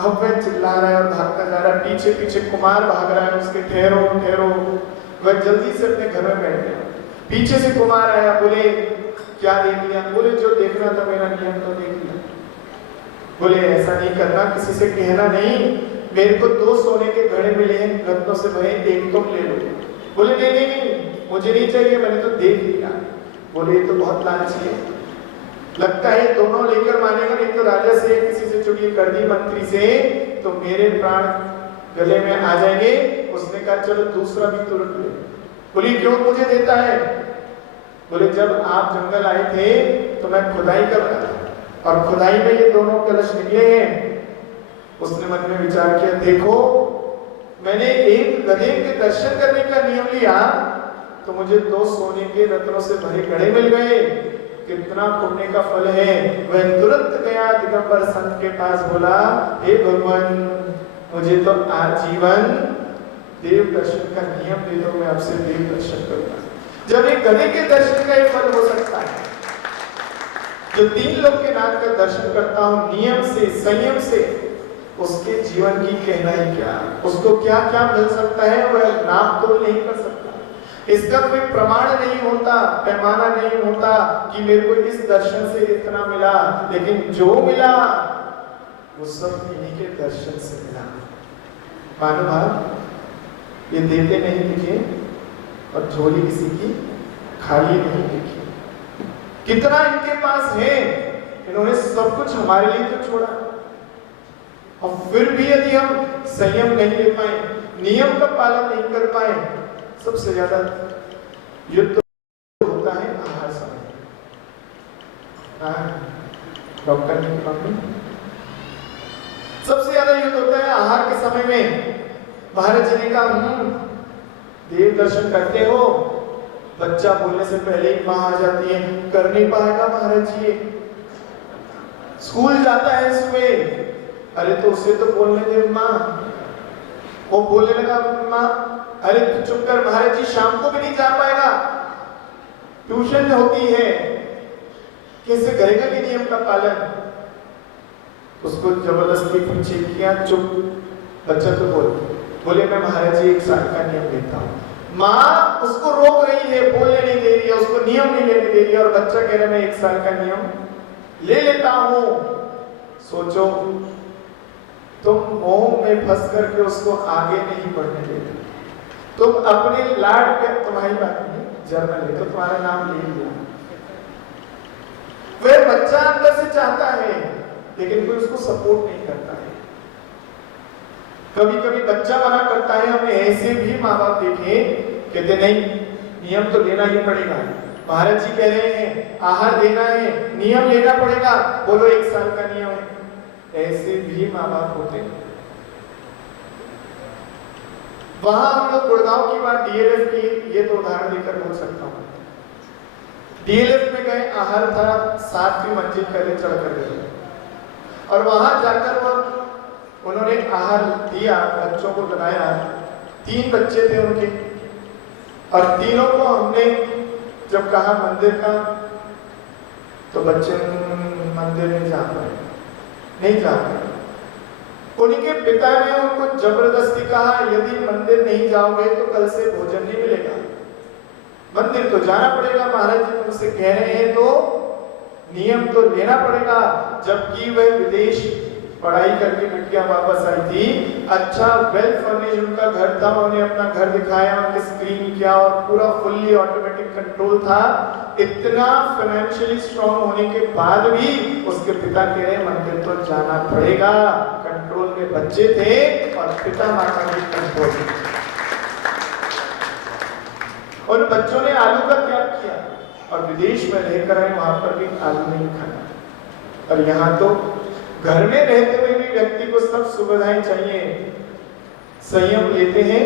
अब वह चिल्ला रहा है और भागता जा रहा है, पीछे पीछे कुमार भाग रहा है उसके, ठहरो ठहरो। वह जल्दी से अपने घर में बैठ गया। पीछे से कुमार आया, बोले क्या देख लिया? बोले जो देखना था मेरा नियम तो देख लिया। बोले ऐसा नहीं करना, किसी से कहना नहीं, मेरे को 2 सोने के घड़े मिले हैं रत्नों से भरे, एक तुम ले लो। बोले नहीं नहीं नहीं, मुझे नहीं चाहिए, मैंने तो देख लिया। बोले ये तो बहुत लालची है, लगता है दोनों लेकर मानेगा, नहीं तो राजा से किसी से चुगली कर दी, मंत्री से, तो मेरे प्राण गले में आ जाएंगे। उसने कहा चलो दूसरा भी तुरंत ले। बोली क्यों मुझे देता है? बोले जब आप जंगल आए थे तो मैं खुदाई कर रहा था और खुदाई में ये दोनों कलश निकले हैं। उसने मन में विचार किया, देखो मैंने एक गधे के दर्शन करने का नियम लिया तो मुझे 2 सोने के रत्नों से भरे घड़े मिल गए, कितना पुण्य का फल है। वह तुरंत गया दिगंबर संत के पास, बोला हे भगवान मुझे तो आजीवन देव दर्शन का नियम दे दो, मैं आपसे देव दर्शन करूंगा। जब एक गधे के दर्शन का फल हो सकता है, जो 3 लोग के नाम का दर्शन करता हूं नियम से संयम से, उसके जीवन की कहना ही क्या, उसको क्या क्या मिल सकता है वह नाम तो नहीं कर सकता। इसका कोई प्रमाण नहीं होता, पैमाना नहीं होता कि मेरे को इस दर्शन से इतना मिला, लेकिन जो मिला वो सब इन्हीं के दर्शन से मिला। मानो भाव ये देते नहीं दिखे और झोली किसी की खाली नहीं दिखी। कितना इनके पास है, इन्होंने सब कुछ हमारे लिए तो छोड़ा, और फिर भी यदि हम संयम नहीं ले पाए, नियम का पालन नहीं कर पाए, सबसे ज्यादा युद्ध होता है आहार समय। डॉक्टर ने कहा सबसे ज्यादा युद्ध होता है आहार के समय में। महाराज जी ने कहा देव दर्शन करते हो, बच्चा बोलने से पहले ही मां आ जाती है, कर नहीं पाएगा महाराज जी। स्कूल जाता है सुबह, अरे तो उसे तो बोलने दे मां। वो बोलने लगा मां, अरे तू चुप कर महाराज जी, शाम को भी नहीं जा पाएगा, ट्यूशन होती है, कैसे करेगा कि नियम का पालन। उसको जबरदस्ती पूछे किया, चुप बच्चा तो बोले मैं महाराज जी 1 साल का नियम लेता हूँ। माँ उसको रोक रही है, बोलने नहीं दे रही है, उसको नियम नहीं लेने दे रही है, और बच्चा कह रहा है मैं 1 साल का नियम ले लेता हूँ। सोचो तुम मोह में फंस करके उसको आगे नहीं बढ़ने देते, तुम अपने लाड पे, तुम्हारी बात नहीं जर्नल है तो तुम्हारा नाम ले लिया। वह बच्चा अंदर से चाहता है लेकिन कोई उसको सपोर्ट नहीं करता है। कभी कभी बच्चा मना करता है, हमने ऐसे भी माँ बाप देखे, कहते नहीं नियम तो लेना ही पड़ेगा, महाराज जी कह रहे हैं आहार देना है, नियम लेना पड़ेगा, बोलो 1 साल का नियम है। ऐसे भी माँ बाप होते हैं। वहां हम लोग गुड़गांव की बात डीएलएफ की, ये तो उदाहरण देकर बोल सकता हूँ। डीएलएफ में गए, आहार था 7वीं मंजिल पहले चढ़कर गए, और वहां जाकर वो उन्होंने आहार दिया, बच्चों को बनाया। 3 बच्चे थे उनके, और तीनों को हमने जब कहा मंदिर का, तो बच्चे मंदिर नहीं जा पाए, नहीं जा पाए। उनके पिता ने उनको जबरदस्ती कहा यदि मंदिर नहीं जाओगे तो कल से भोजन नहीं मिलेगा, मंदिर तो जाना पड़ेगा, महाराज जी तुमसे कह रहे हैं तो नियम तो लेना पड़ेगा। जबकि वह विदेश पढ़ाई करके बिटिया वापस आई थी, अच्छा वेल फर्निश उनका घर था, उन्हें अपना घर दिखाया, उनके स्क्रीन किया, और पूरा फुल्ली ऑटोमेटिक कंट्रोल था। इतना फाइनेंशियली स्ट्रांग होने के बाद भी उसके पिता कह रहे मंदिर तो जाना पड़ेगा। कंट्रोल में बच्चे थे और पिता माता की कंट्रोल में। और बच्चों ने आलू का त्याग किया और विदेश में रहकर आए, वहां पर भी आलू नहीं खाया। और यहाँ तो घर में रहते हुए भी व्यक्ति को सब सुविधाएं चाहिए। संयम लेते हैं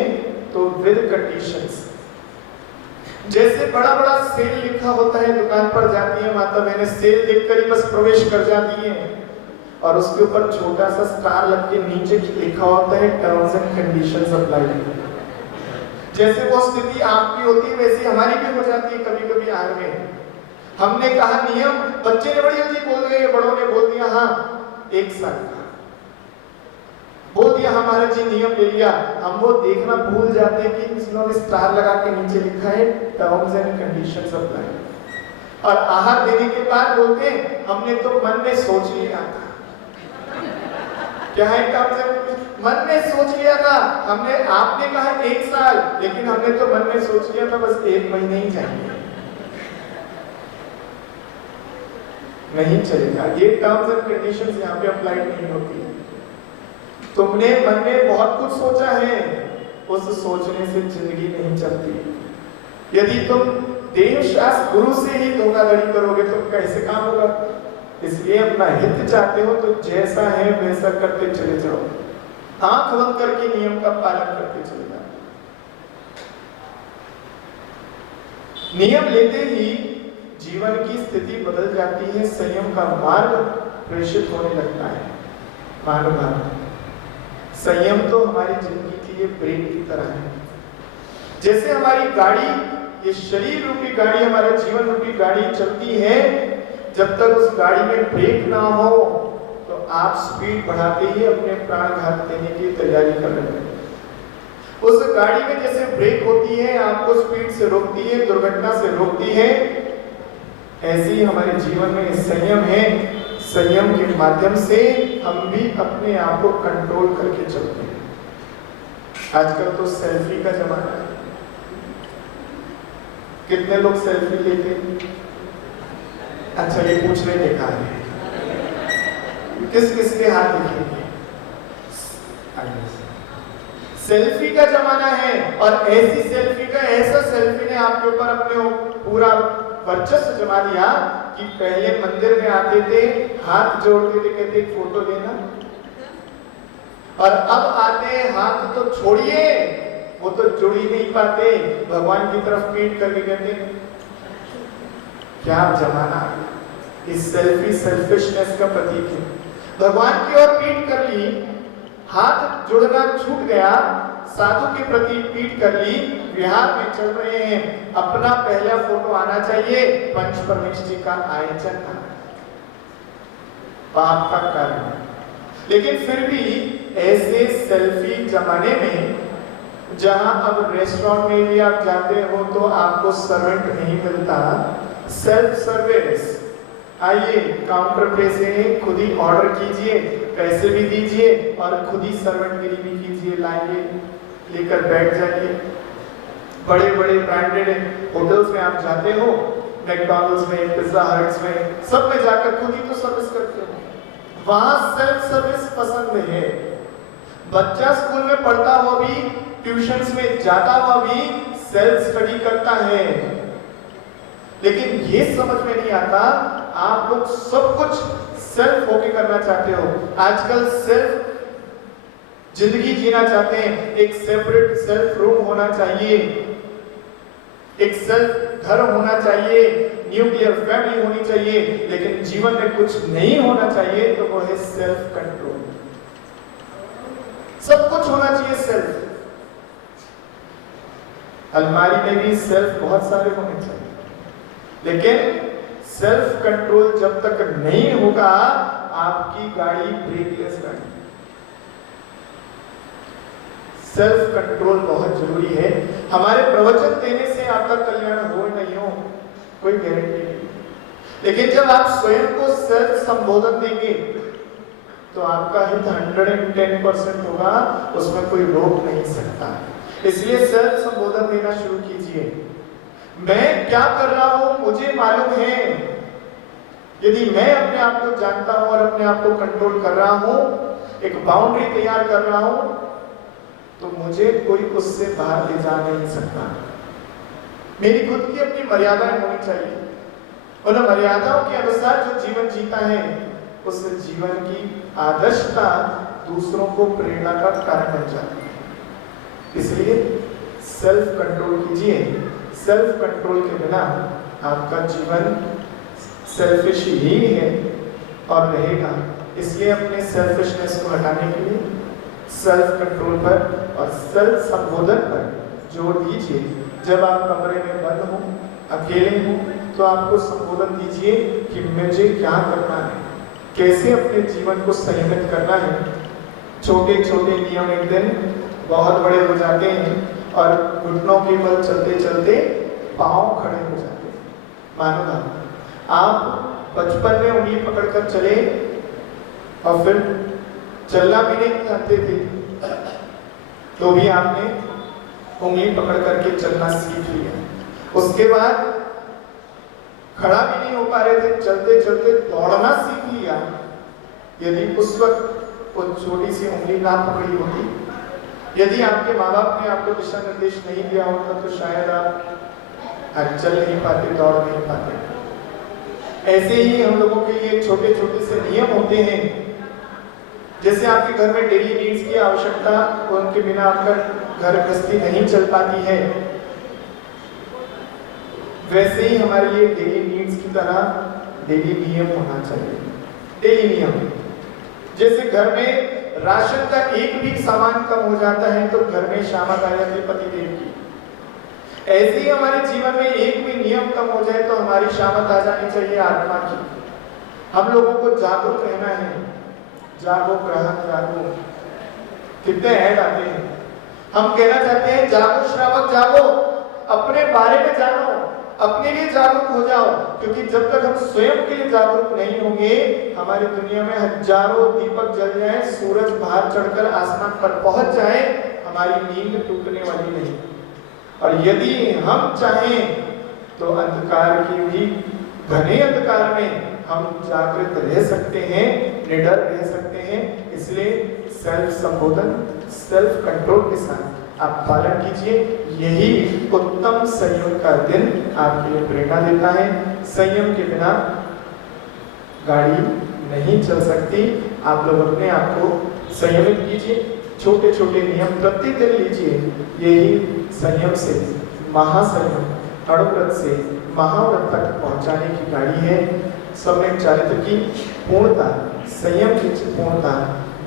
तो विद कंडीशंस। जैसे बड़ा बड़ा सेल लिखा होता है, दुकान पर जाती है माता बहनें, सेल देखकर ही बस प्रवेश कर जाती हैं, और उसके ऊपर छोटा सा स्टार लग के नीचे लिखा होता है टर्म्स एंड कंडीशंस अप्लाई। जैसे वो स्थिति आपकी होती है वैसी हमारी भी हो जाती है कभी कभी आहार में। हमने कहा नियम, बच्चे ने बड़ी जल्दी बोल दिया, बड़ों ने बोल दिया हाँ 1 साल का। बोल दिया हमारा जी नियम ले लिया, हम वो देखना भूल जाते हैं कि इसमें स्टार लगा के नीचे लिखा है टर्म्स एंड कंडीशंस अप्लाई। और आहार देने के बाद बोलते हैं हमने तो मन में सोच लिया था। क्या है टर्म्स एंड, मन में सोच लिया था हमने, आपने कहा 1 साल, लेकिन हमने तो मन में सोच लिया था बस 1 महीने ही चाहिए। नहीं चलेगा, ये टर्म्स एंड कंडीशंस यहाँ पे अप्लाई नहीं होती। तुमने मन में बहुत कुछ सोचा है, उस सोचने से जिंदगी नहीं चलती। यदि तुम देव शास्त्र गुरु से ही धोखाधड़ी करोगे तो कैसे काम होगा? इसलिए अपना हित चाहते हो तो जैसा है वैसा करते चले जाओ, आंख बंद करके नियम का पालन करते चले जाओ। नियम लेते ही जीवन की स्थिति बदल जाती है, संयम का मार्ग प्रेषित होने लगता है। मानव संयम तो हमारी जिंदगी के लिए ब्रेक की तरह है। जैसे हमारी गाड़ी, ये शरीर रूपी गाड़ी, हमारे जीवन रूपी गाड़ी चलती है, जब तक उस गाड़ी में ब्रेक ना हो तो आप स्पीड बढ़ाते ही अपने प्राण घात देने की तैयारी कर रहे हैं। उस गाड़ी में जैसे ब्रेक होती है, आपको स्पीड से रोकती है, दुर्घटना से रोकती है, ऐसे ही हमारे जीवन में संयम है। संयम के माध्यम से हम भी अपने आप को कंट्रोल करके चलते हैं। आजकल तो सेल्फी का जमाना है, कितने लोग सेल्फी लेते हैं? अच्छा, ये पूछने देखा है, किस किस के हाथ दिखेंगे? सेल्फी का जमाना है, और ऐसी सेल्फी का, ऐसा सेल्फी ने आपके ऊपर अपने पूरा वर्चस्व जमा दिया कि पहले मंदिर में आते थे, हाथ जोड़ते थे, कहते फोटो लेना, और अब आते हैं हाथ तो छोड़िए, वो तो जुड़ ही नहीं पाते, भगवान की तरफ पीठ करके कहते क्या जमाना। इस सेल्फी सेल्फिशनेस का प्रतीक है। भगवान की ओर पीठ कर ली, हाथ जुड़ना छूट गया, साधु के प्रति पीठ कर ली, विहार में चल रहे हैं, अपना पहला फोटो आना चाहिए, पंच परमेश जी का आयोजन था, पाप का कारण। लेकिन फिर भी ऐसे सेल्फी जमाने में, जहां अब रेस्टोरेंट में भी आप जाते हो तो आपको सर्वेंट नहीं मिलता, सेल्फ सर्विस, आइए काउंटर पे से खुद ही ऑर्डर कीजिए, पैसे भी दीजिए और खुद ही सर्वेंटगिरी भी कीजिए, लाइए लेकर बैठ जाइए। बड़े बड़े ब्रांडेड होटल्स में आप जाते हो, मैकडॉनल्ड्स में, पिज्जा हट्स में, सब में जाकर खुद ही तो सर्विस करते हो, वहां सेल्फ सर्विस पसंद है। बच्चा स्कूल में पढ़ता हुआ भी, ट्यूशंस में जाता हुआ भी सेल्फ स्टडी करता है, लेकिन ये समझ में नहीं आता आप लोग सब कुछ सेल्फ होके करना चाहते हो। आजकल सेल्फ जिंदगी जीना चाहते हैं, एक सेपरेट सेल्फ रूम होना चाहिए, एक सेल्फ घर होना चाहिए, न्यूक्लियर फैमिली होनी चाहिए, लेकिन जीवन में कुछ नहीं होना चाहिए तो वो है सेल्फ कंट्रोल। सब कुछ होना चाहिए सेल्फ। अलमारी में भी सेल्फ बहुत सारे होने चाहिए, लेकिन सेल्फ कंट्रोल जब तक नहीं होगा आपकी गाड़ी ब्रेकलेस गाड़ी। सेल्फ कंट्रोल बहुत जरूरी है। हमारे प्रवचन देने से आपका कल्याण हो नहीं हो कोई गारंटी नहीं, लेकिन जब आप स्वयं को सेल्फ संबोधन देंगे तो आपका हित 110% होगा, उसमें कोई रोक नहीं सकता। इसलिए सेल्फ संबोधन देना शुरू कीजिए। मैं क्या कर रहा हूं मुझे मालूम है। यदि मैं अपने आप को जानता हूं और अपने आप को कंट्रोल कर रहा हूं, एक बाउंड्री तैयार कर रहा हूं, तो मुझे कोई उससे बाहर ले जा नहीं सकता। मेरी खुद की अपनी मर्यादाएं होनी चाहिए। उन मर्यादाओं के अनुसार जो जीवन जीता है, उस जीवन की आदर्शता दूसरों को प्रेरणा का कारण बन जाती है। इसलिए सेल्फ कंट्रोल कीजिए। सेल्फ कंट्रोल के बिना आपका जीवन सेल्फिश ही है और रहेगा। इसलिए अपने सेल्फिशनेस को हटाने के लिए सेल्फ कंट्रोल पर और सेल्फ संबोधन पर जोर दीजिए। जब आप कमरे में बंद हो, अकेले हो, तो आपको संबोधन दीजिए कि मुझे क्या करना है, कैसे अपने जीवन को संयमित करना है, छोटे छोटे नियम एक दिन बहुत बड़े हो जाते हैं और घुटनों के बल चलते चलते पांव खड़े हो जाते हैं। मानो ना आप बचपन में उंगली पकड़कर चले और फिर चलना भी नहीं जानते थे, तो भी आपने उंगली पकड़ करके चलना सीख लिया। उसके बाद खड़ा भी नहीं हो पा रहे थे, चलते चलते दौड़ना सीख लिया। यदि उस वक्त वो छोटी सी उंगली ना पकड़ी होती, यदि आपके माँ बाप ने आपको दिशा निर्देश नहीं दिया होता, तो शायद आप आज चल नहीं पाते, दौड़ नहीं पाते। ऐसे ही हम लोगों के लिए छोटे छोटे से नियम होते हैं। जैसे आपके घर में डेली नीड्स की आवश्यकता, उनके बिना आपका घर गृहस्थी नहीं चल पाती है, वैसे ही हमारे लिए डेली नीड्स की तरह डेली नियम होना चाहिए। डेली नियम, जैसे घर में राशन का एक भी सामान कम हो जाता है तो घर में शामत आ जाती है पतिदेव की। ऐसे ही हमारे जीवन में एक भी नियम कम हो जाए तो हमारी शामत आ जानी चाहिए आत्मा की। हम लोगों को जागरूक रहना है। जागो ग्राहक जागो, कितने ऐड आते हैं। हम कहना चाहते हैं जागो श्रावक जागो, अपने बारे में जानो, अपने लिए जागरूक हो जाओ, क्योंकि जब तक हम स्वयं के लिए जागरूक नहीं होंगे, हमारी दुनिया में हजारों दीपक जल जाए, सूरज बाहर चढ़कर आसमान पर पहुंच जाए, हमारी नींद टूटने वाली नहीं। और यदि हम चाहें तो अंधकार की भी, घने अंधकार में हम जागृत रह सकते हैं, निडर रह सकते हैं। इसलिए सेल्फ संबोधन, सेल्फ कंट्रोल के साथ आप पालन कीजिए। यही उत्तम संयम का दिन आपके लिए प्रेरणा देता है। संयम के बिना गाड़ी नहीं चल सकती। आप लोग अपने आप को संयमित कीजिए, छोटे छोटे नियम प्रतिदिन लीजिए। यही संयम से महासंयम, अणुव्रत से महाव्रत तक पहुंचाने की गाड़ी है। सम्यक चारित्र की पूर्णता, संयम की पूर्णता,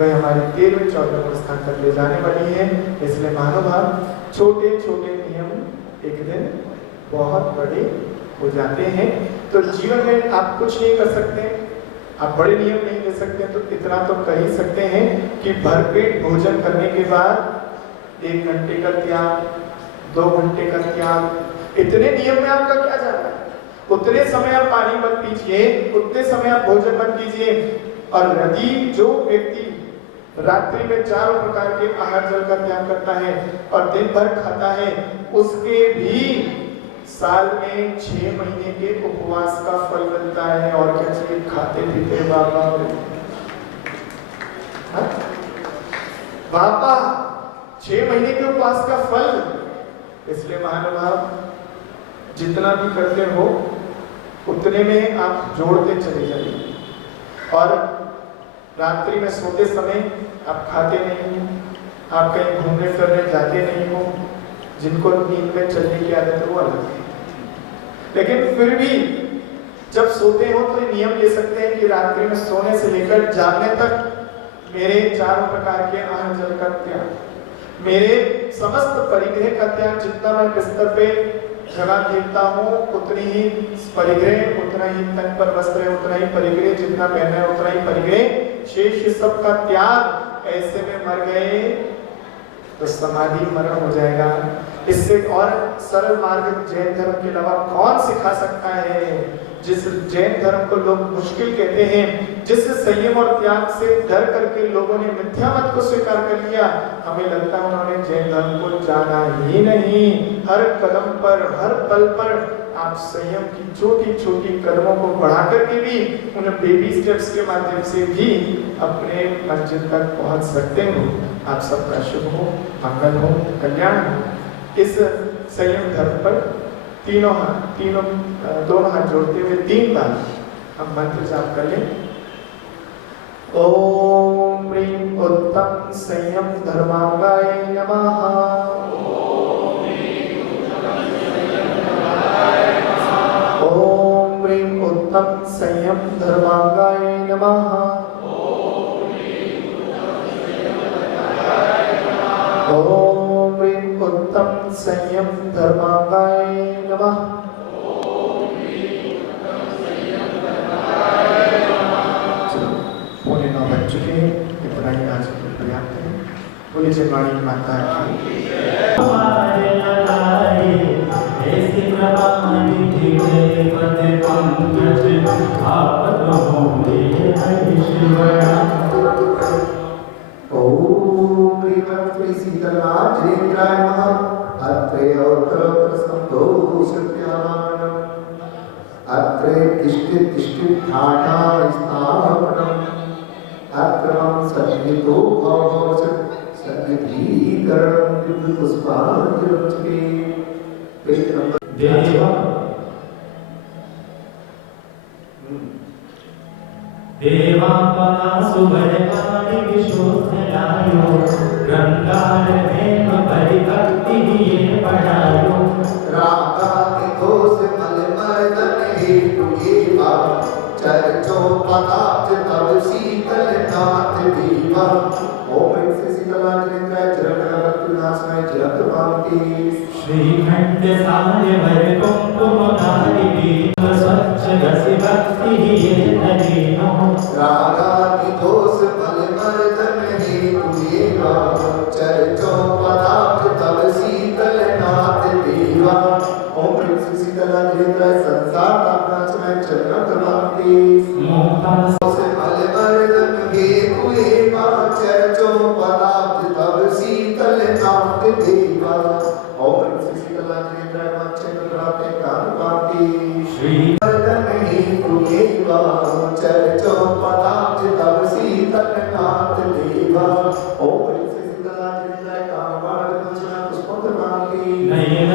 वह हमारे 13वें 14वें स्थान तक ले जाने वाली है। इसलिए महानुभाव, छोटे छोटे नियम एक दिन बहुत बड़े हो जाते हैं। तो जीवन में आप कुछ नहीं कर सकते, आप बड़े नियम नहीं ले सकते, तो इतना तो कर ही सकते हैं कि भरपेट भोजन करने के बाद 1 घंटे का त्याग, 2 घंटे का त्याग, इतने नियम में आपका क्या जा रहा है? उतने समय आप पानी मत पीजिए, उतने समय आप भोजन मत कीजिए। और यदि जो व्यक्ति रात्रि में 4 प्रकार के आहार जल का त्याग करता है और दिन भर खाता है, उसके भी साल में 6 महीने के उपवास का फल मिलता है। और क्या चाहिए? खाते पीते बाबा बाबा 6 महीने के उपवास का फल। इसलिए महानुभाव, जितना भी करते हो उतने में आप जोड़ते चले जाइए। और रात्रि में सोते समय आप खाते नहीं हो, आप कहीं घूमने फिरने जाते नहीं हो। जिनको नींद में चलने की आदत है वो अलग है, लेकिन फिर भी जब सोते हो तो नियम ले सकते हैं कि रात्रि में सोने से लेकर जागने तक मेरे 4 प्रकार के आहार जल का त्याग, मेरे समस्त परिग्रह का त्याग। जितना मैं बिस्तर पे जगह घेरता हूँ उतनी ही परिग्रह, उतना ही तन पर वस्त्र है उतना ही परिग्रह, जितना पहना है उतना ही परिग्रह, शेष सब का त्याग। ऐसे में मर गए तो समाधि मरण हो जाएगा। इससे और सरल मार्ग जैन धर्म के अलावा कौन सिखा सकता है? जिस जैन धर्म को लोग मुश्किल कहते हैं, जिस संयम और त्याग से डर करके लोगों ने मिथ्या मत को स्वीकार कर लिया, हमें लगता है उन्होंने जैन धर्म को जाना ही नहीं। हर कदम पर, हर पल पर आप संयम की छोटी छोटी कदमों को बढ़ा करके भी, उन बेबी स्टेप्स के माध्यम से भी अपने मंजिल तक पहुंच सकते हो। आप सबका शुभ हो, मंगल हो, कल्याण हो। इस संयम धर्म पर दोनों हाथ जोड़ते हुए 3 बार हम मंत्र जाप कर लें। ओम ह्रीं उत्तम संयम धर्मांगाय नमः। ओम ह्रीं उत्तम संयम धर्मांगाय नमः। ओम ह्रीं उत्तम संयम धर्मांगाय नमः। पौने 9 बज चुके हैं, इतना ही आज के पर्याप्त। बोले जगवाणी माता की। हमारे लगाए ऐसी प्रवानी तेरे पद पंकज आप तो होंगे ऐश्वर्या। ओम श्री शीतलनाथ जयेन्द्राय नमः। अत्रे अवतरोत्तर संतोषत्यामानम्। अत्रे तिष्ठित तिष्ठित ठाठा स्थापनम्। अत्रं सन्निहितो भवः सन्निधीकरणं दिव्यपुष्पाञ्जलिर्चते। पेज नंबर देवा देवापना सुभरवाणी विशोधनायो रंगार में भरी भक्ति ये पढ़ायो। रागादिदोष मलमर्दन हेतु एवा चर्चो पदाब्ज तव शीतलनाथ देवा। ओम श्री शीतलानंदाय चरणभक्तिनाशाय जगत्पावती। श्रीखंड सारे वर कुंकुम धारिणी स्वच्छ रस भक्ति ये नदीनो। रागादिदोष मलमर्दन हेतु एवा चर्चो पदाब्ज तव शीतलनाथ देवा। ओम श्री शीतलानंदाय संसार तापनाशाय जगत्पावती। मोहा श्री नहीं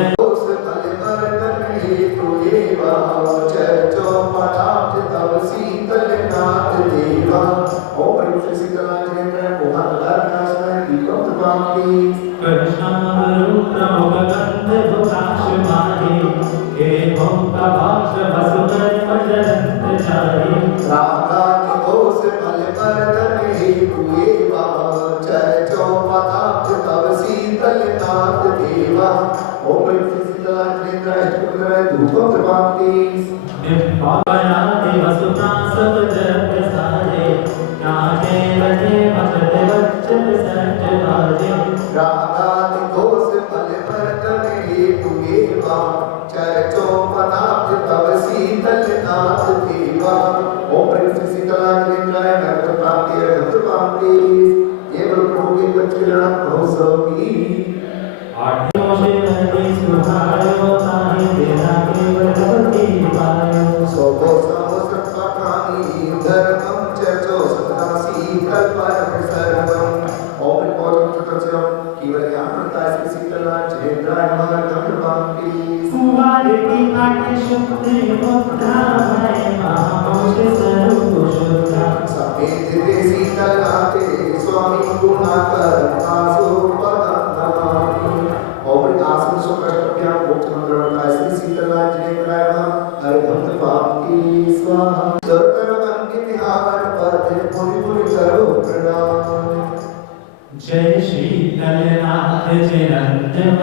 जय शीतलनाथ चिरंतन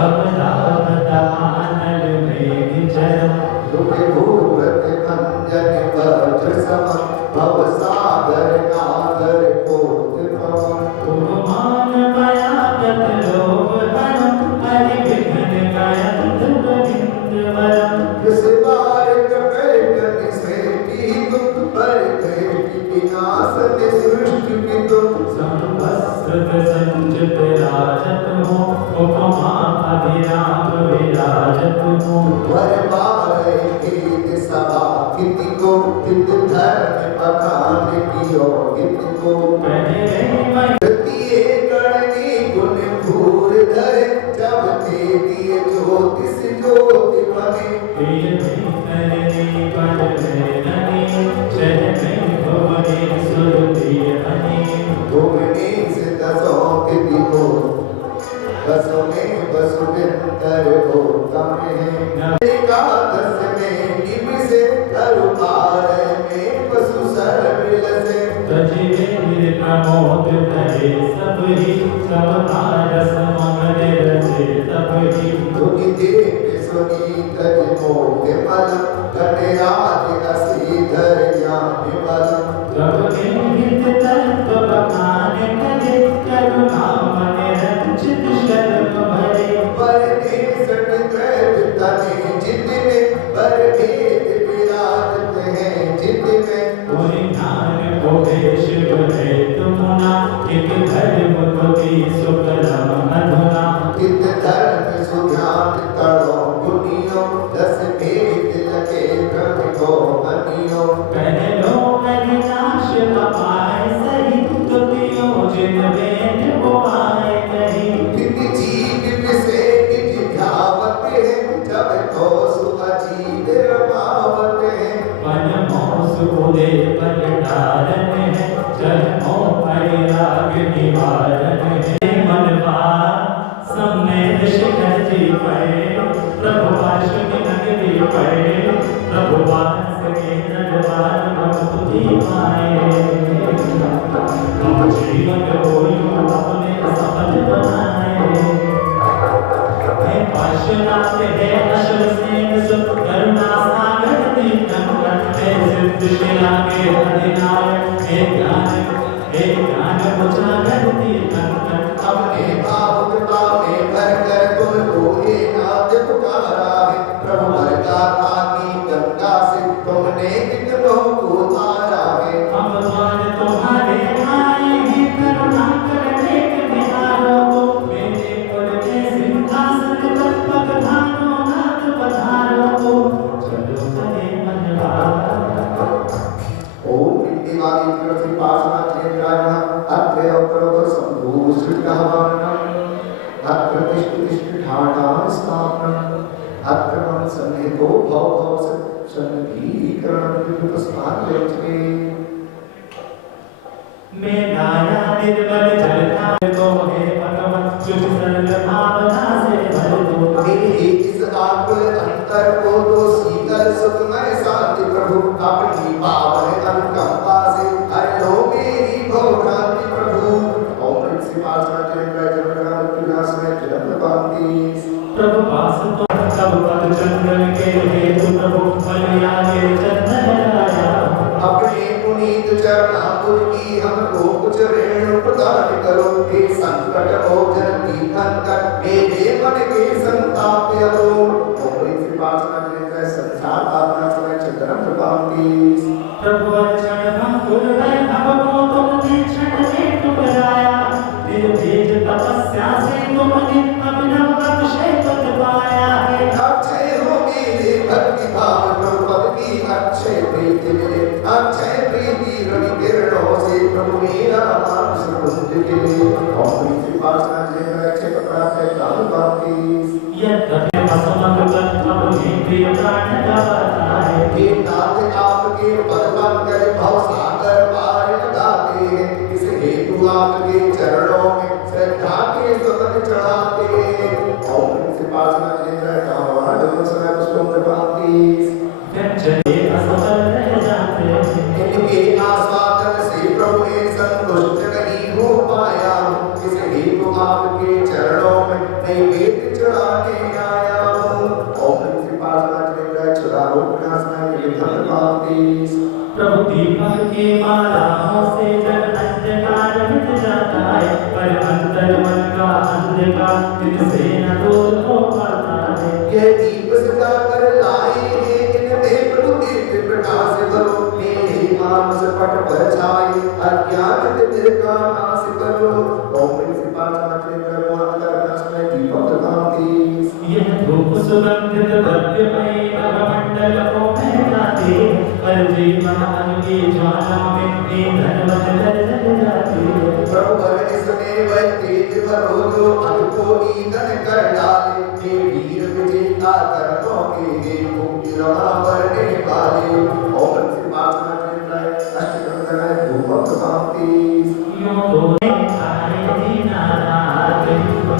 अवतावतानल मेघचरम। दुखे भूरत भंजन वज्र सम भव सागर नागर पोत पवन। उपमान पयागत लोभ हरम हरि विघ्न कायंत गोविंद वरम। इस बार कपेट निसेटी तुम पर भेटी विनाश ने सृष्टि की तुम। संवत्सर संचित राजत हो उपमा अभिराम विराजत हो। वर बारे गीत सभा किति को कित धर्म बखान कियो किति को। तृतीय गणनी गुण भूर धरे जब ते दिए ज्योतिष ज्योति बने। भुवनेश दसों तिथि को दसों में वसुदेव होतम है। एकादश में निमिषे धरुपार में पशु सर्विल से। प्रमोद धरे सबरी सब पारस मगन रचे सबरी। दुखी देव सुनी तज मोह मल कटराज असीधर ज्ञान बल। प्रभु के हित तत्व बखान करे करुणा देव बलिदारन है, जन्मों परिराग निवारन है। मनवा सम्मेद शिखर जी पे, प्रभु वासुकी नगरी पे, प्रभु वास के दरबार हम बुद्धि पाए। हम जीवन को यूं अपने सफल बनाए। हे पाशनाथ हे अशुभ स्नेह सुख करुणा सागर तीर्थंकर, हे सिद्ध शिला के अधिनायक, हे ज्ञान उजागर तीर्थंकर। अपने भाव कृपा में भरकर तुमको एक नाद पुकारा है। प्रभु वर्षा था की गंगा से तुमने कितनों को तारा है। हम द्वार तुम्हारे आए हैं, करुणा करने के बिहारो को, मेरे कुल के सिंहासन पर पधारो नाथ पधारो को, चलो चले मनवा। ओम विद्यावादी कृति पासना चेत्राय अत्वय करोत संभूषित कहवानम अत्र तिष्ठ ठाणा स्थापनम अत्र मन सन्निधो भव सन्निधीकरण विद्युत स्थान रचने। मैं नाया निर्मल जलता तो हे भगवान, तुझ सरल भावना से भर दो। मेरे इस आकुल अंतर को तो शीतल सुखमय शांति प्रभु अपनी पावन अनुकंपा से हर लो मेरी भवभ्रांति प्रभु। ओम से पासना चेत्राय जन्मना तुलास में जन्म पाती। प्रभु पास तो सब पद चंदन के हेतु, प्रभु बलिया के चंदन लाया। अपने पुनीत चरणांबुज की हमको कुछ ऋण प्रदान करो। हे संकट मोचन तीर्थंकर, मेरे मन के संताप हरो। ओम से पासना चेत्राय संसार पावना समय चंद्रम प्रभांति। प्रभु अर्चन भंगुर वैभव को तुमने क्षण में ठुकराया, निर्भीज तपस्या से तुमने अभिनव अक्षय पद पाया है। अक्षय हो मेरे भक्ति भाव प्रभु पद की अक्षय प्रीति मिले। अक्षय प्रीति रवि किरणों से प्रभु मेरा मानस कुंज खिले। ओम से पासना चेत्राय अक्षय प्राप्त काम पाती। यद्यपि असमग तत्व अपने प्रिय प्राण गाता है। हे नाथ आपके पद बनकर भव सागर पार लगाते हैं। इस हेतु आपके चरणों में श्रद्धा के सुगंध चढ़ाते हैं। ओम से पासना चेत्राय कामवान समय पुष्पों प्रभांति। व्यंजने असफल रह जाते हैं। इनके आस्वादन से प्रभु ने संतुष्ट नहीं हो पाया। इस हेतु आपके चरणों में नैवेद्य चढ़ाने आया हूँ। ओम से पासना चेत्राय चुरारो प्रकाशनाय विधन पाती। प्रभु दीपक की मालाओं से जग अंधकार मिट जाता है, पर अंतर मन का अंधकार तिनसे न दूर हो पाता है। यह दीप सजा कर लाए हैं इनमें प्रभु दिव्य प्रकाश भरो। मेरे मानस पट पर छाए अज्ञान तिमिर का नाश करो। ओम से पासना चेत्राय मोहन दीपक प्रभांति। यह धूप सुगंधित द्रव्यमयी नभमंडल को महलाती, पर जीवन की ज्वाला में ईंधन बनकर जल जाती है। प्रभु भवन इसमें वह तेज भरो जो अग को ईंधन कर डाले। हे वीर विजेता कर्मों के मुक्ति रमा भरने वाले। ओम से पासना चेत्राय अष्टकंदनाय धूपम प्रभांति। यूं तो आए दीनानाथ,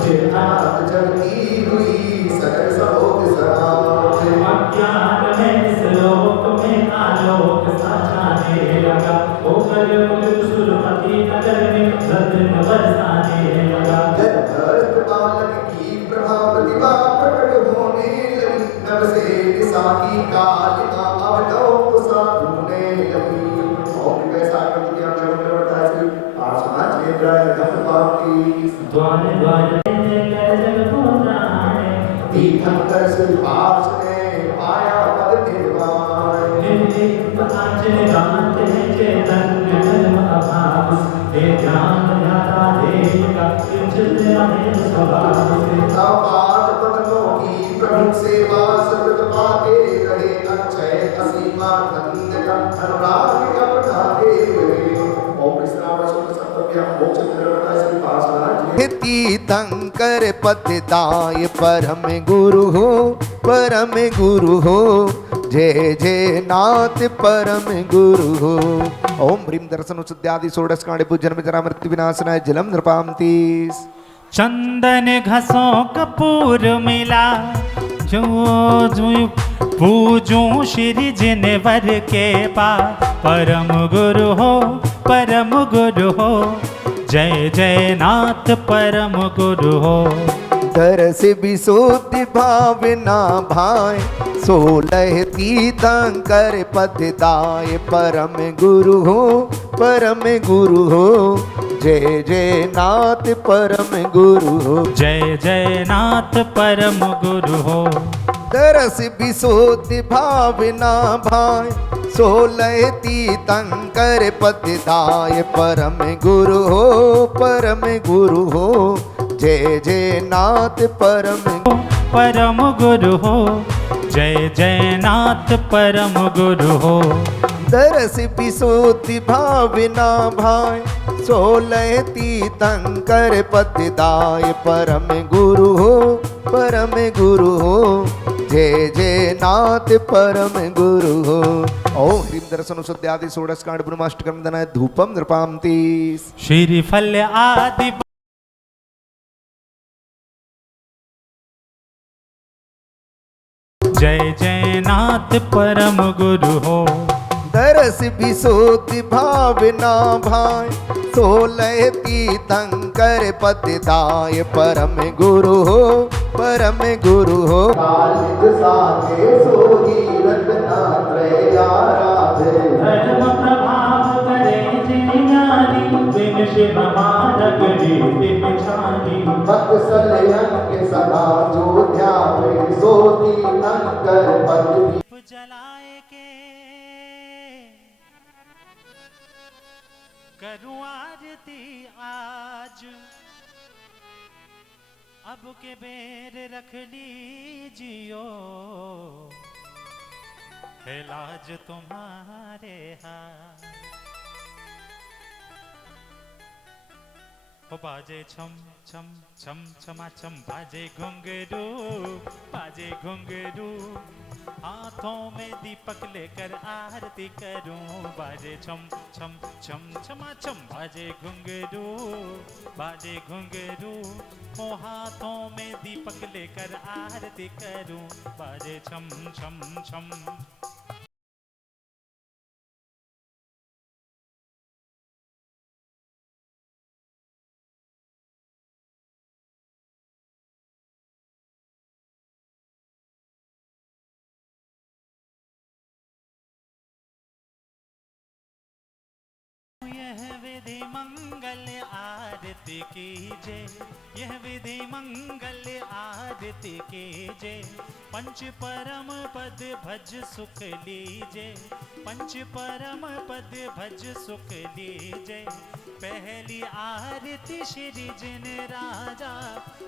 चिरनाथ जगती हुई सकल सहोत समाज। अज्ञान में इस लोक में आलोक सा छाने लगा, होकर मुझ सुरमती नगर में रत्न बरसाने लगा। धरत बालक की प्रभा प्रतिभा प्रकट होने लगी। नभ से दिशा की कालिमा अवनव कुशा ढूंढने लगी। ओम कैसा कृति अंदर बढ़ता है पासना चेत्राय धन पाती। द्वार द्वार जग पुराणे, तीर्थंकर सुभाष ने पाया पद निर्वाण। निर्दीप आंचल कांत है चैतन्य धर्म अभाव, हे ध्यान ध्याता देगा चित रहे स्वभाव से। अपार पदों की प्रभु सेवा सतत पाते रहे। अक्षय असीमा नंद का अनुराग अपनाते रहे। ओम श्रावण शुक्ल सप्तमी मोक्ष निर्वृता श्री पासना तीर्थंकर पतिताय परम गुरु हो। परम गुरु हो, जय जय नाथ परम गुरु हो। ओम ह्रीं दर्शनोत्सुद्यादि षोडशकांडे पूजन जरा मृत्यु विनाशनाय जलम नृपामति। चंदन घसो कपूर मिला, जो जो पूजूं श्री जिनवर के पास, परम गुरु हो, परम गुरु हो, जय जय नाथ परम गुरु हो। दरस विशुद्धि भावना भाय, 16 तीर्थंकर पद दाय, परम गुरु हो, परम गुरु हो, जय जय नाथ परम गुरु हो, जय जय नाथ परम गुरु हो। दरस विशुद्धि भावना भाय, 16 तीर्थंकर पद दाय, परम गुरु हो, परम गुरु हो, जय जय नाथ परम परम गुरु हो, जय जय नाथ परम गुरु हो। दरस विशुद्धि भावना भाय, 16 तीर्थंकर पद दाय, परम गुरु हो, परम गुरु हो, जय जय नाथ परम गुरु हो। ओम ह्रीं दर्शनोत्सुद्यादि षोडशकांड ब्रह्माष्टकम दनाय धूपम नृपामति। श्रीफल आदि जय जय नाथ परम गुरु हो। दरस विशुद्धि भावना भाय, 16 तीर्थंकर पद दाय, परम गुरु हो, परम गुरु हो। कालिज सागे सोगी रत्नात्रय आराधे, धर्म प्रभाव करे जिन ज्ञानी, बिन शिव मार्ग रीति छानी। वत्सल के सदा जो ध्यावे, सो तीर्थंकर पद जलाए के करूं आरती आज, अब के बेर रख लीजियो, है लाज तुम्हारे हाथ। हो बाजे छम छम छम छमा छम, बाजे घुंघरू, बाजे घुंघरू, हाथों में दीपक लेकर आरती करूं। बाजे छम छम छम छमा छम, बाजे घुंघरू, बाजे घुंघरू, हो हाथों में दीपक लेकर आरती करूं। बाजे छम छम छम। यह विधि मंगल आरती कीजे, यह विधि मंगल आरती कीजे, पंच परम पद भज सुख लीजे, पंच परम पद भज सुख लीजे। पहली आरती श्री जिन राजा,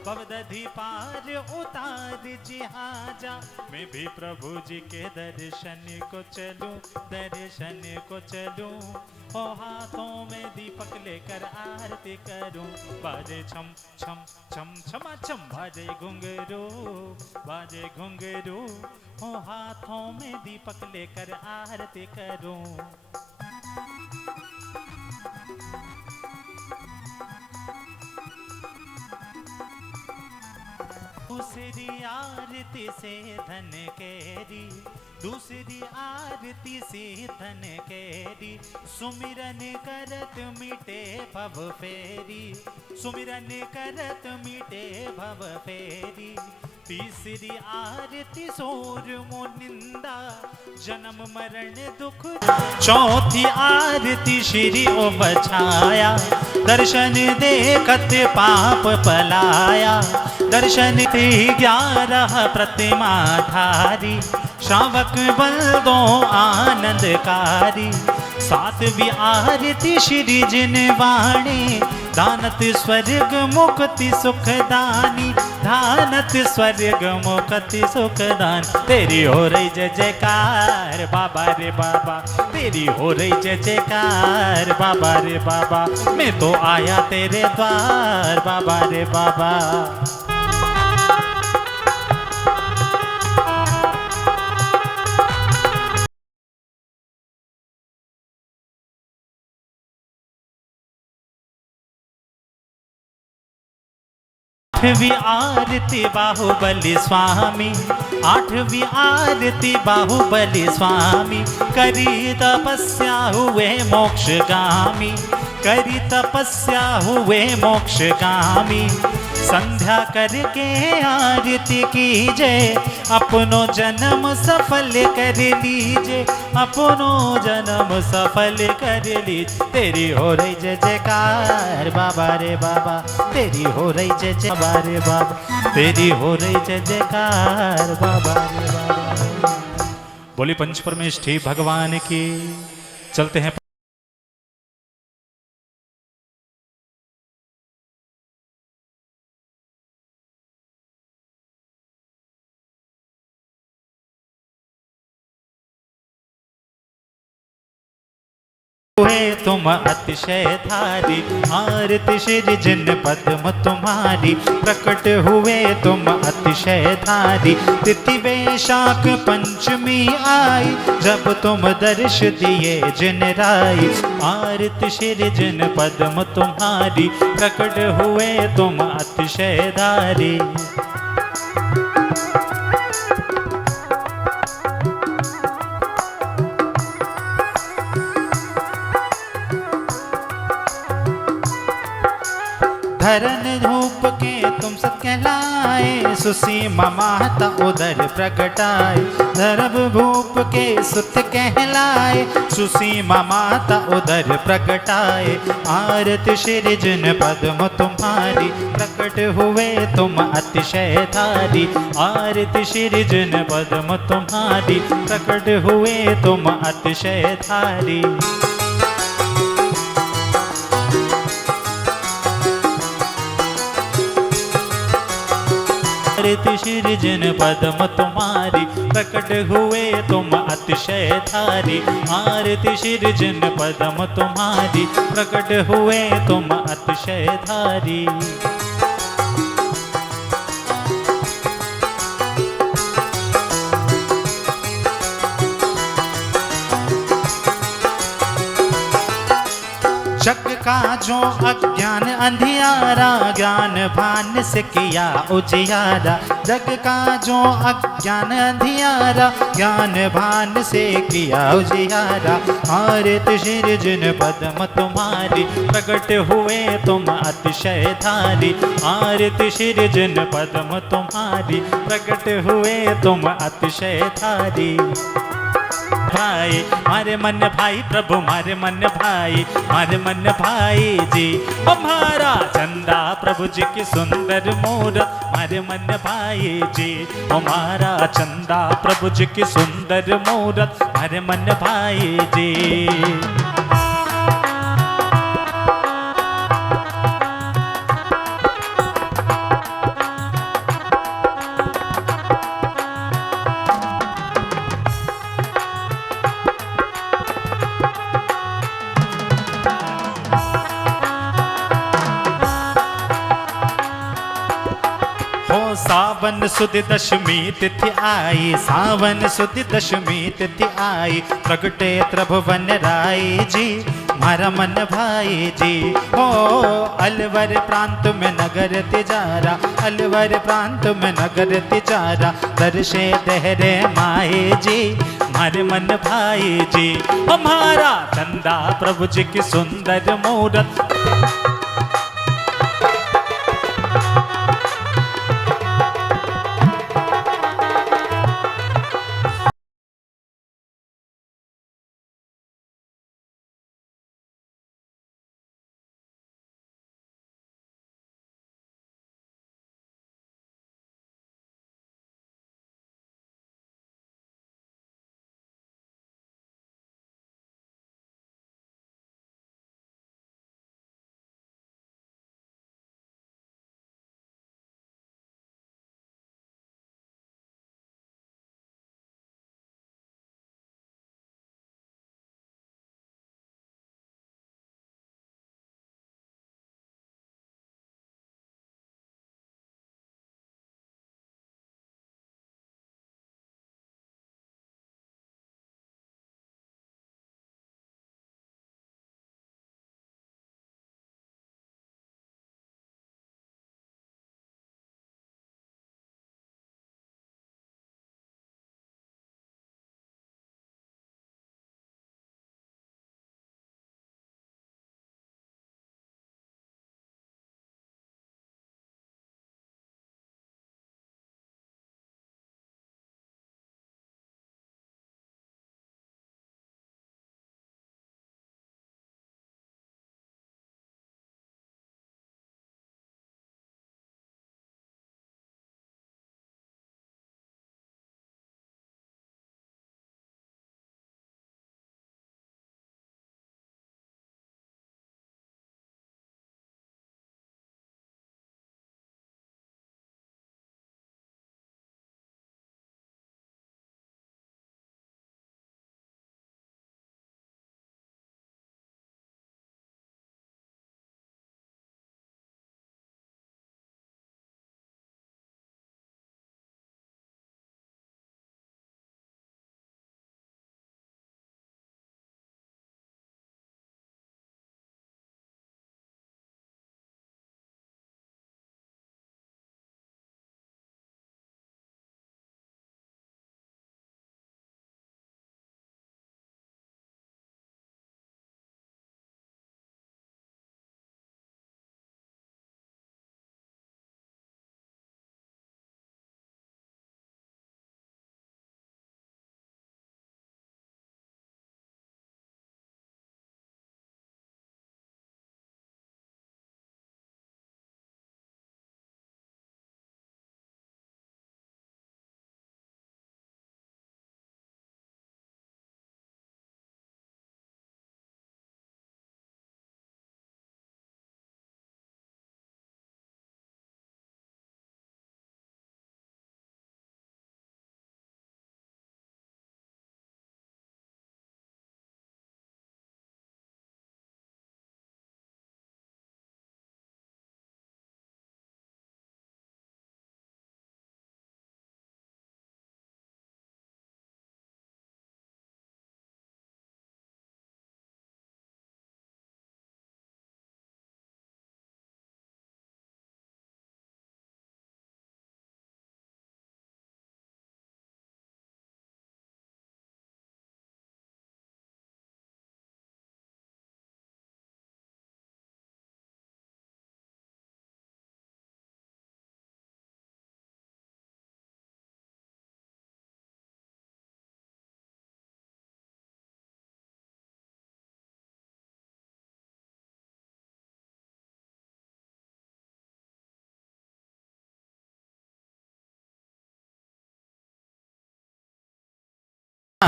भवदधि पार उतार जिहाजा। मैं भी प्रभु जी के दर्शन को चलूं, दर्शन को चलूं, हो हाथों में दीपक लेकर आरती करूं। बाजे छम छम छम छमा छम, बाजे घुंघरू, बाजे घुंघरू, हो हाथों में दीपक लेकर आरती करूं। दूसरी आरती से धन केरी, दूसरी आरती से धन केरी, सुमिरन करत मिटे भव फेरी, सुमिरन करत मिटे भव फेरी। तीसरी आरती सोर मुनिंदा, जन्म मरण दुख। चौथी आरती श्री ओ बछाया, दर्शन देखत पाप पलाया। दर्शन ते 11 प्रतिमा धारी, श्रावक बल दो आनंदकारी। सातवीं आरती श्री जिन वाणी, दानत स्वर्ग मुक्ति सुखदानी, दानत स्वर्ग मुक्ति सुखदान। तेरी हो रही जय जयकार बाबा रे बाबा, तेरी हो रही जय जयकार बाबा रे बाबा। मैं तो आया तेरे द्वार बाबा रे बाबा। आठवीं आरती बाहुबली स्वामी, आठवीं आरती बाहुबली स्वामी, करी तपस्या हुए मोक्षगामी, करी तपस्या हुए मोक्षगामी। संध्या करके आरती कीजे, अपनो जन्म सफल कर लीजे, अपनो जन्म सफल कर लीजे। तेरी हो रही जय जयकार बाबा रे बाबा, तेरी हो रही जय जय बाबा रे बाबा, तेरी हो रही जय जयकार बाबा रे बाबा। बोली पंच परमेष्ठी भगवान की। चलते हैं हुए तुम अतिशय धारी, आरती श्री जिन पद्म तुम्हारी, प्रकट हुए तुम अतिशय धारी। तिथि वैशाख पंचमी आई, जब तुम दर्श दिए जिन राई, आरती श्री जिन पद्म तुम्हारी, प्रकट हुए तुम अतिशय धारी। धरन धूप के तुम सब कहलाए, सुसीमा माता उदर प्रगटाए। धरब भूप के सुत कहलाए, सुसीमा माता उदर प्रगटाए। आरती श्री जिन पद्म तुम्हारी, प्रकट हुए तुम अतिशय धारी। आरती श्री जिन पद्म तुम्हारी, प्रकट हुए तुम अतिशय धारी। आरती श्री जिन पद्म तुम्हारी, प्रकट हुए तुम अतिशय धारी। आरती श्री जिन पद्म तुम्हारी, प्रकट हुए तुम अतिशय धारी। जग का जो अज्ञान अंधियारा, ज्ञान भान से किया उजियारा। जग का जो अज्ञान अंधियारा, ज्ञान भान से किया उजियारा। आरती श्री जिन पद्म तुम्हारी, प्रकट हुए तुम अतिशय धारी। आरती श्री जिन पद्म तुम्हारी, प्रकट हुए तुम अतिशय धारी। भाई मारे मन भाई, प्रभु मारे मन भाई, मारे मन भाई जी। हमारा चंदा प्रभु जी की सुंदर मूरत, मारे मन भाई जी। हमारा चंदा प्रभु जी की सुंदर मूरत, मारे मन भाई जी। सावन सुद दशमी तिथि आई, सावन सुद दशमी तिथि आई। प्रगटे त्रिभुवन राय जी, मारा मन भाई जी। हो अलवर प्रांत में नगर तिजारा, अलवर प्रांत में नगर तिजारा। दर्शे देहरे माए जी, मारे मन भाई जी। हमारा चंदा प्रभु जी की सुंदर मूरत।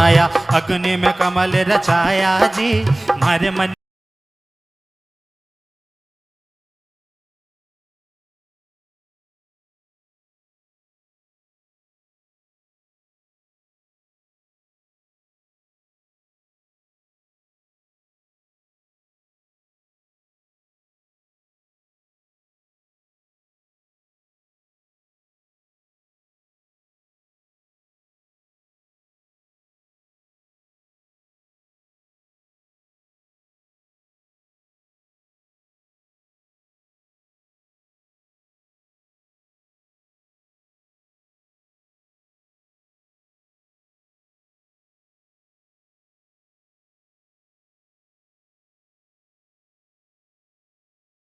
आया अग्नि में कमल रचाया जी, मारे मन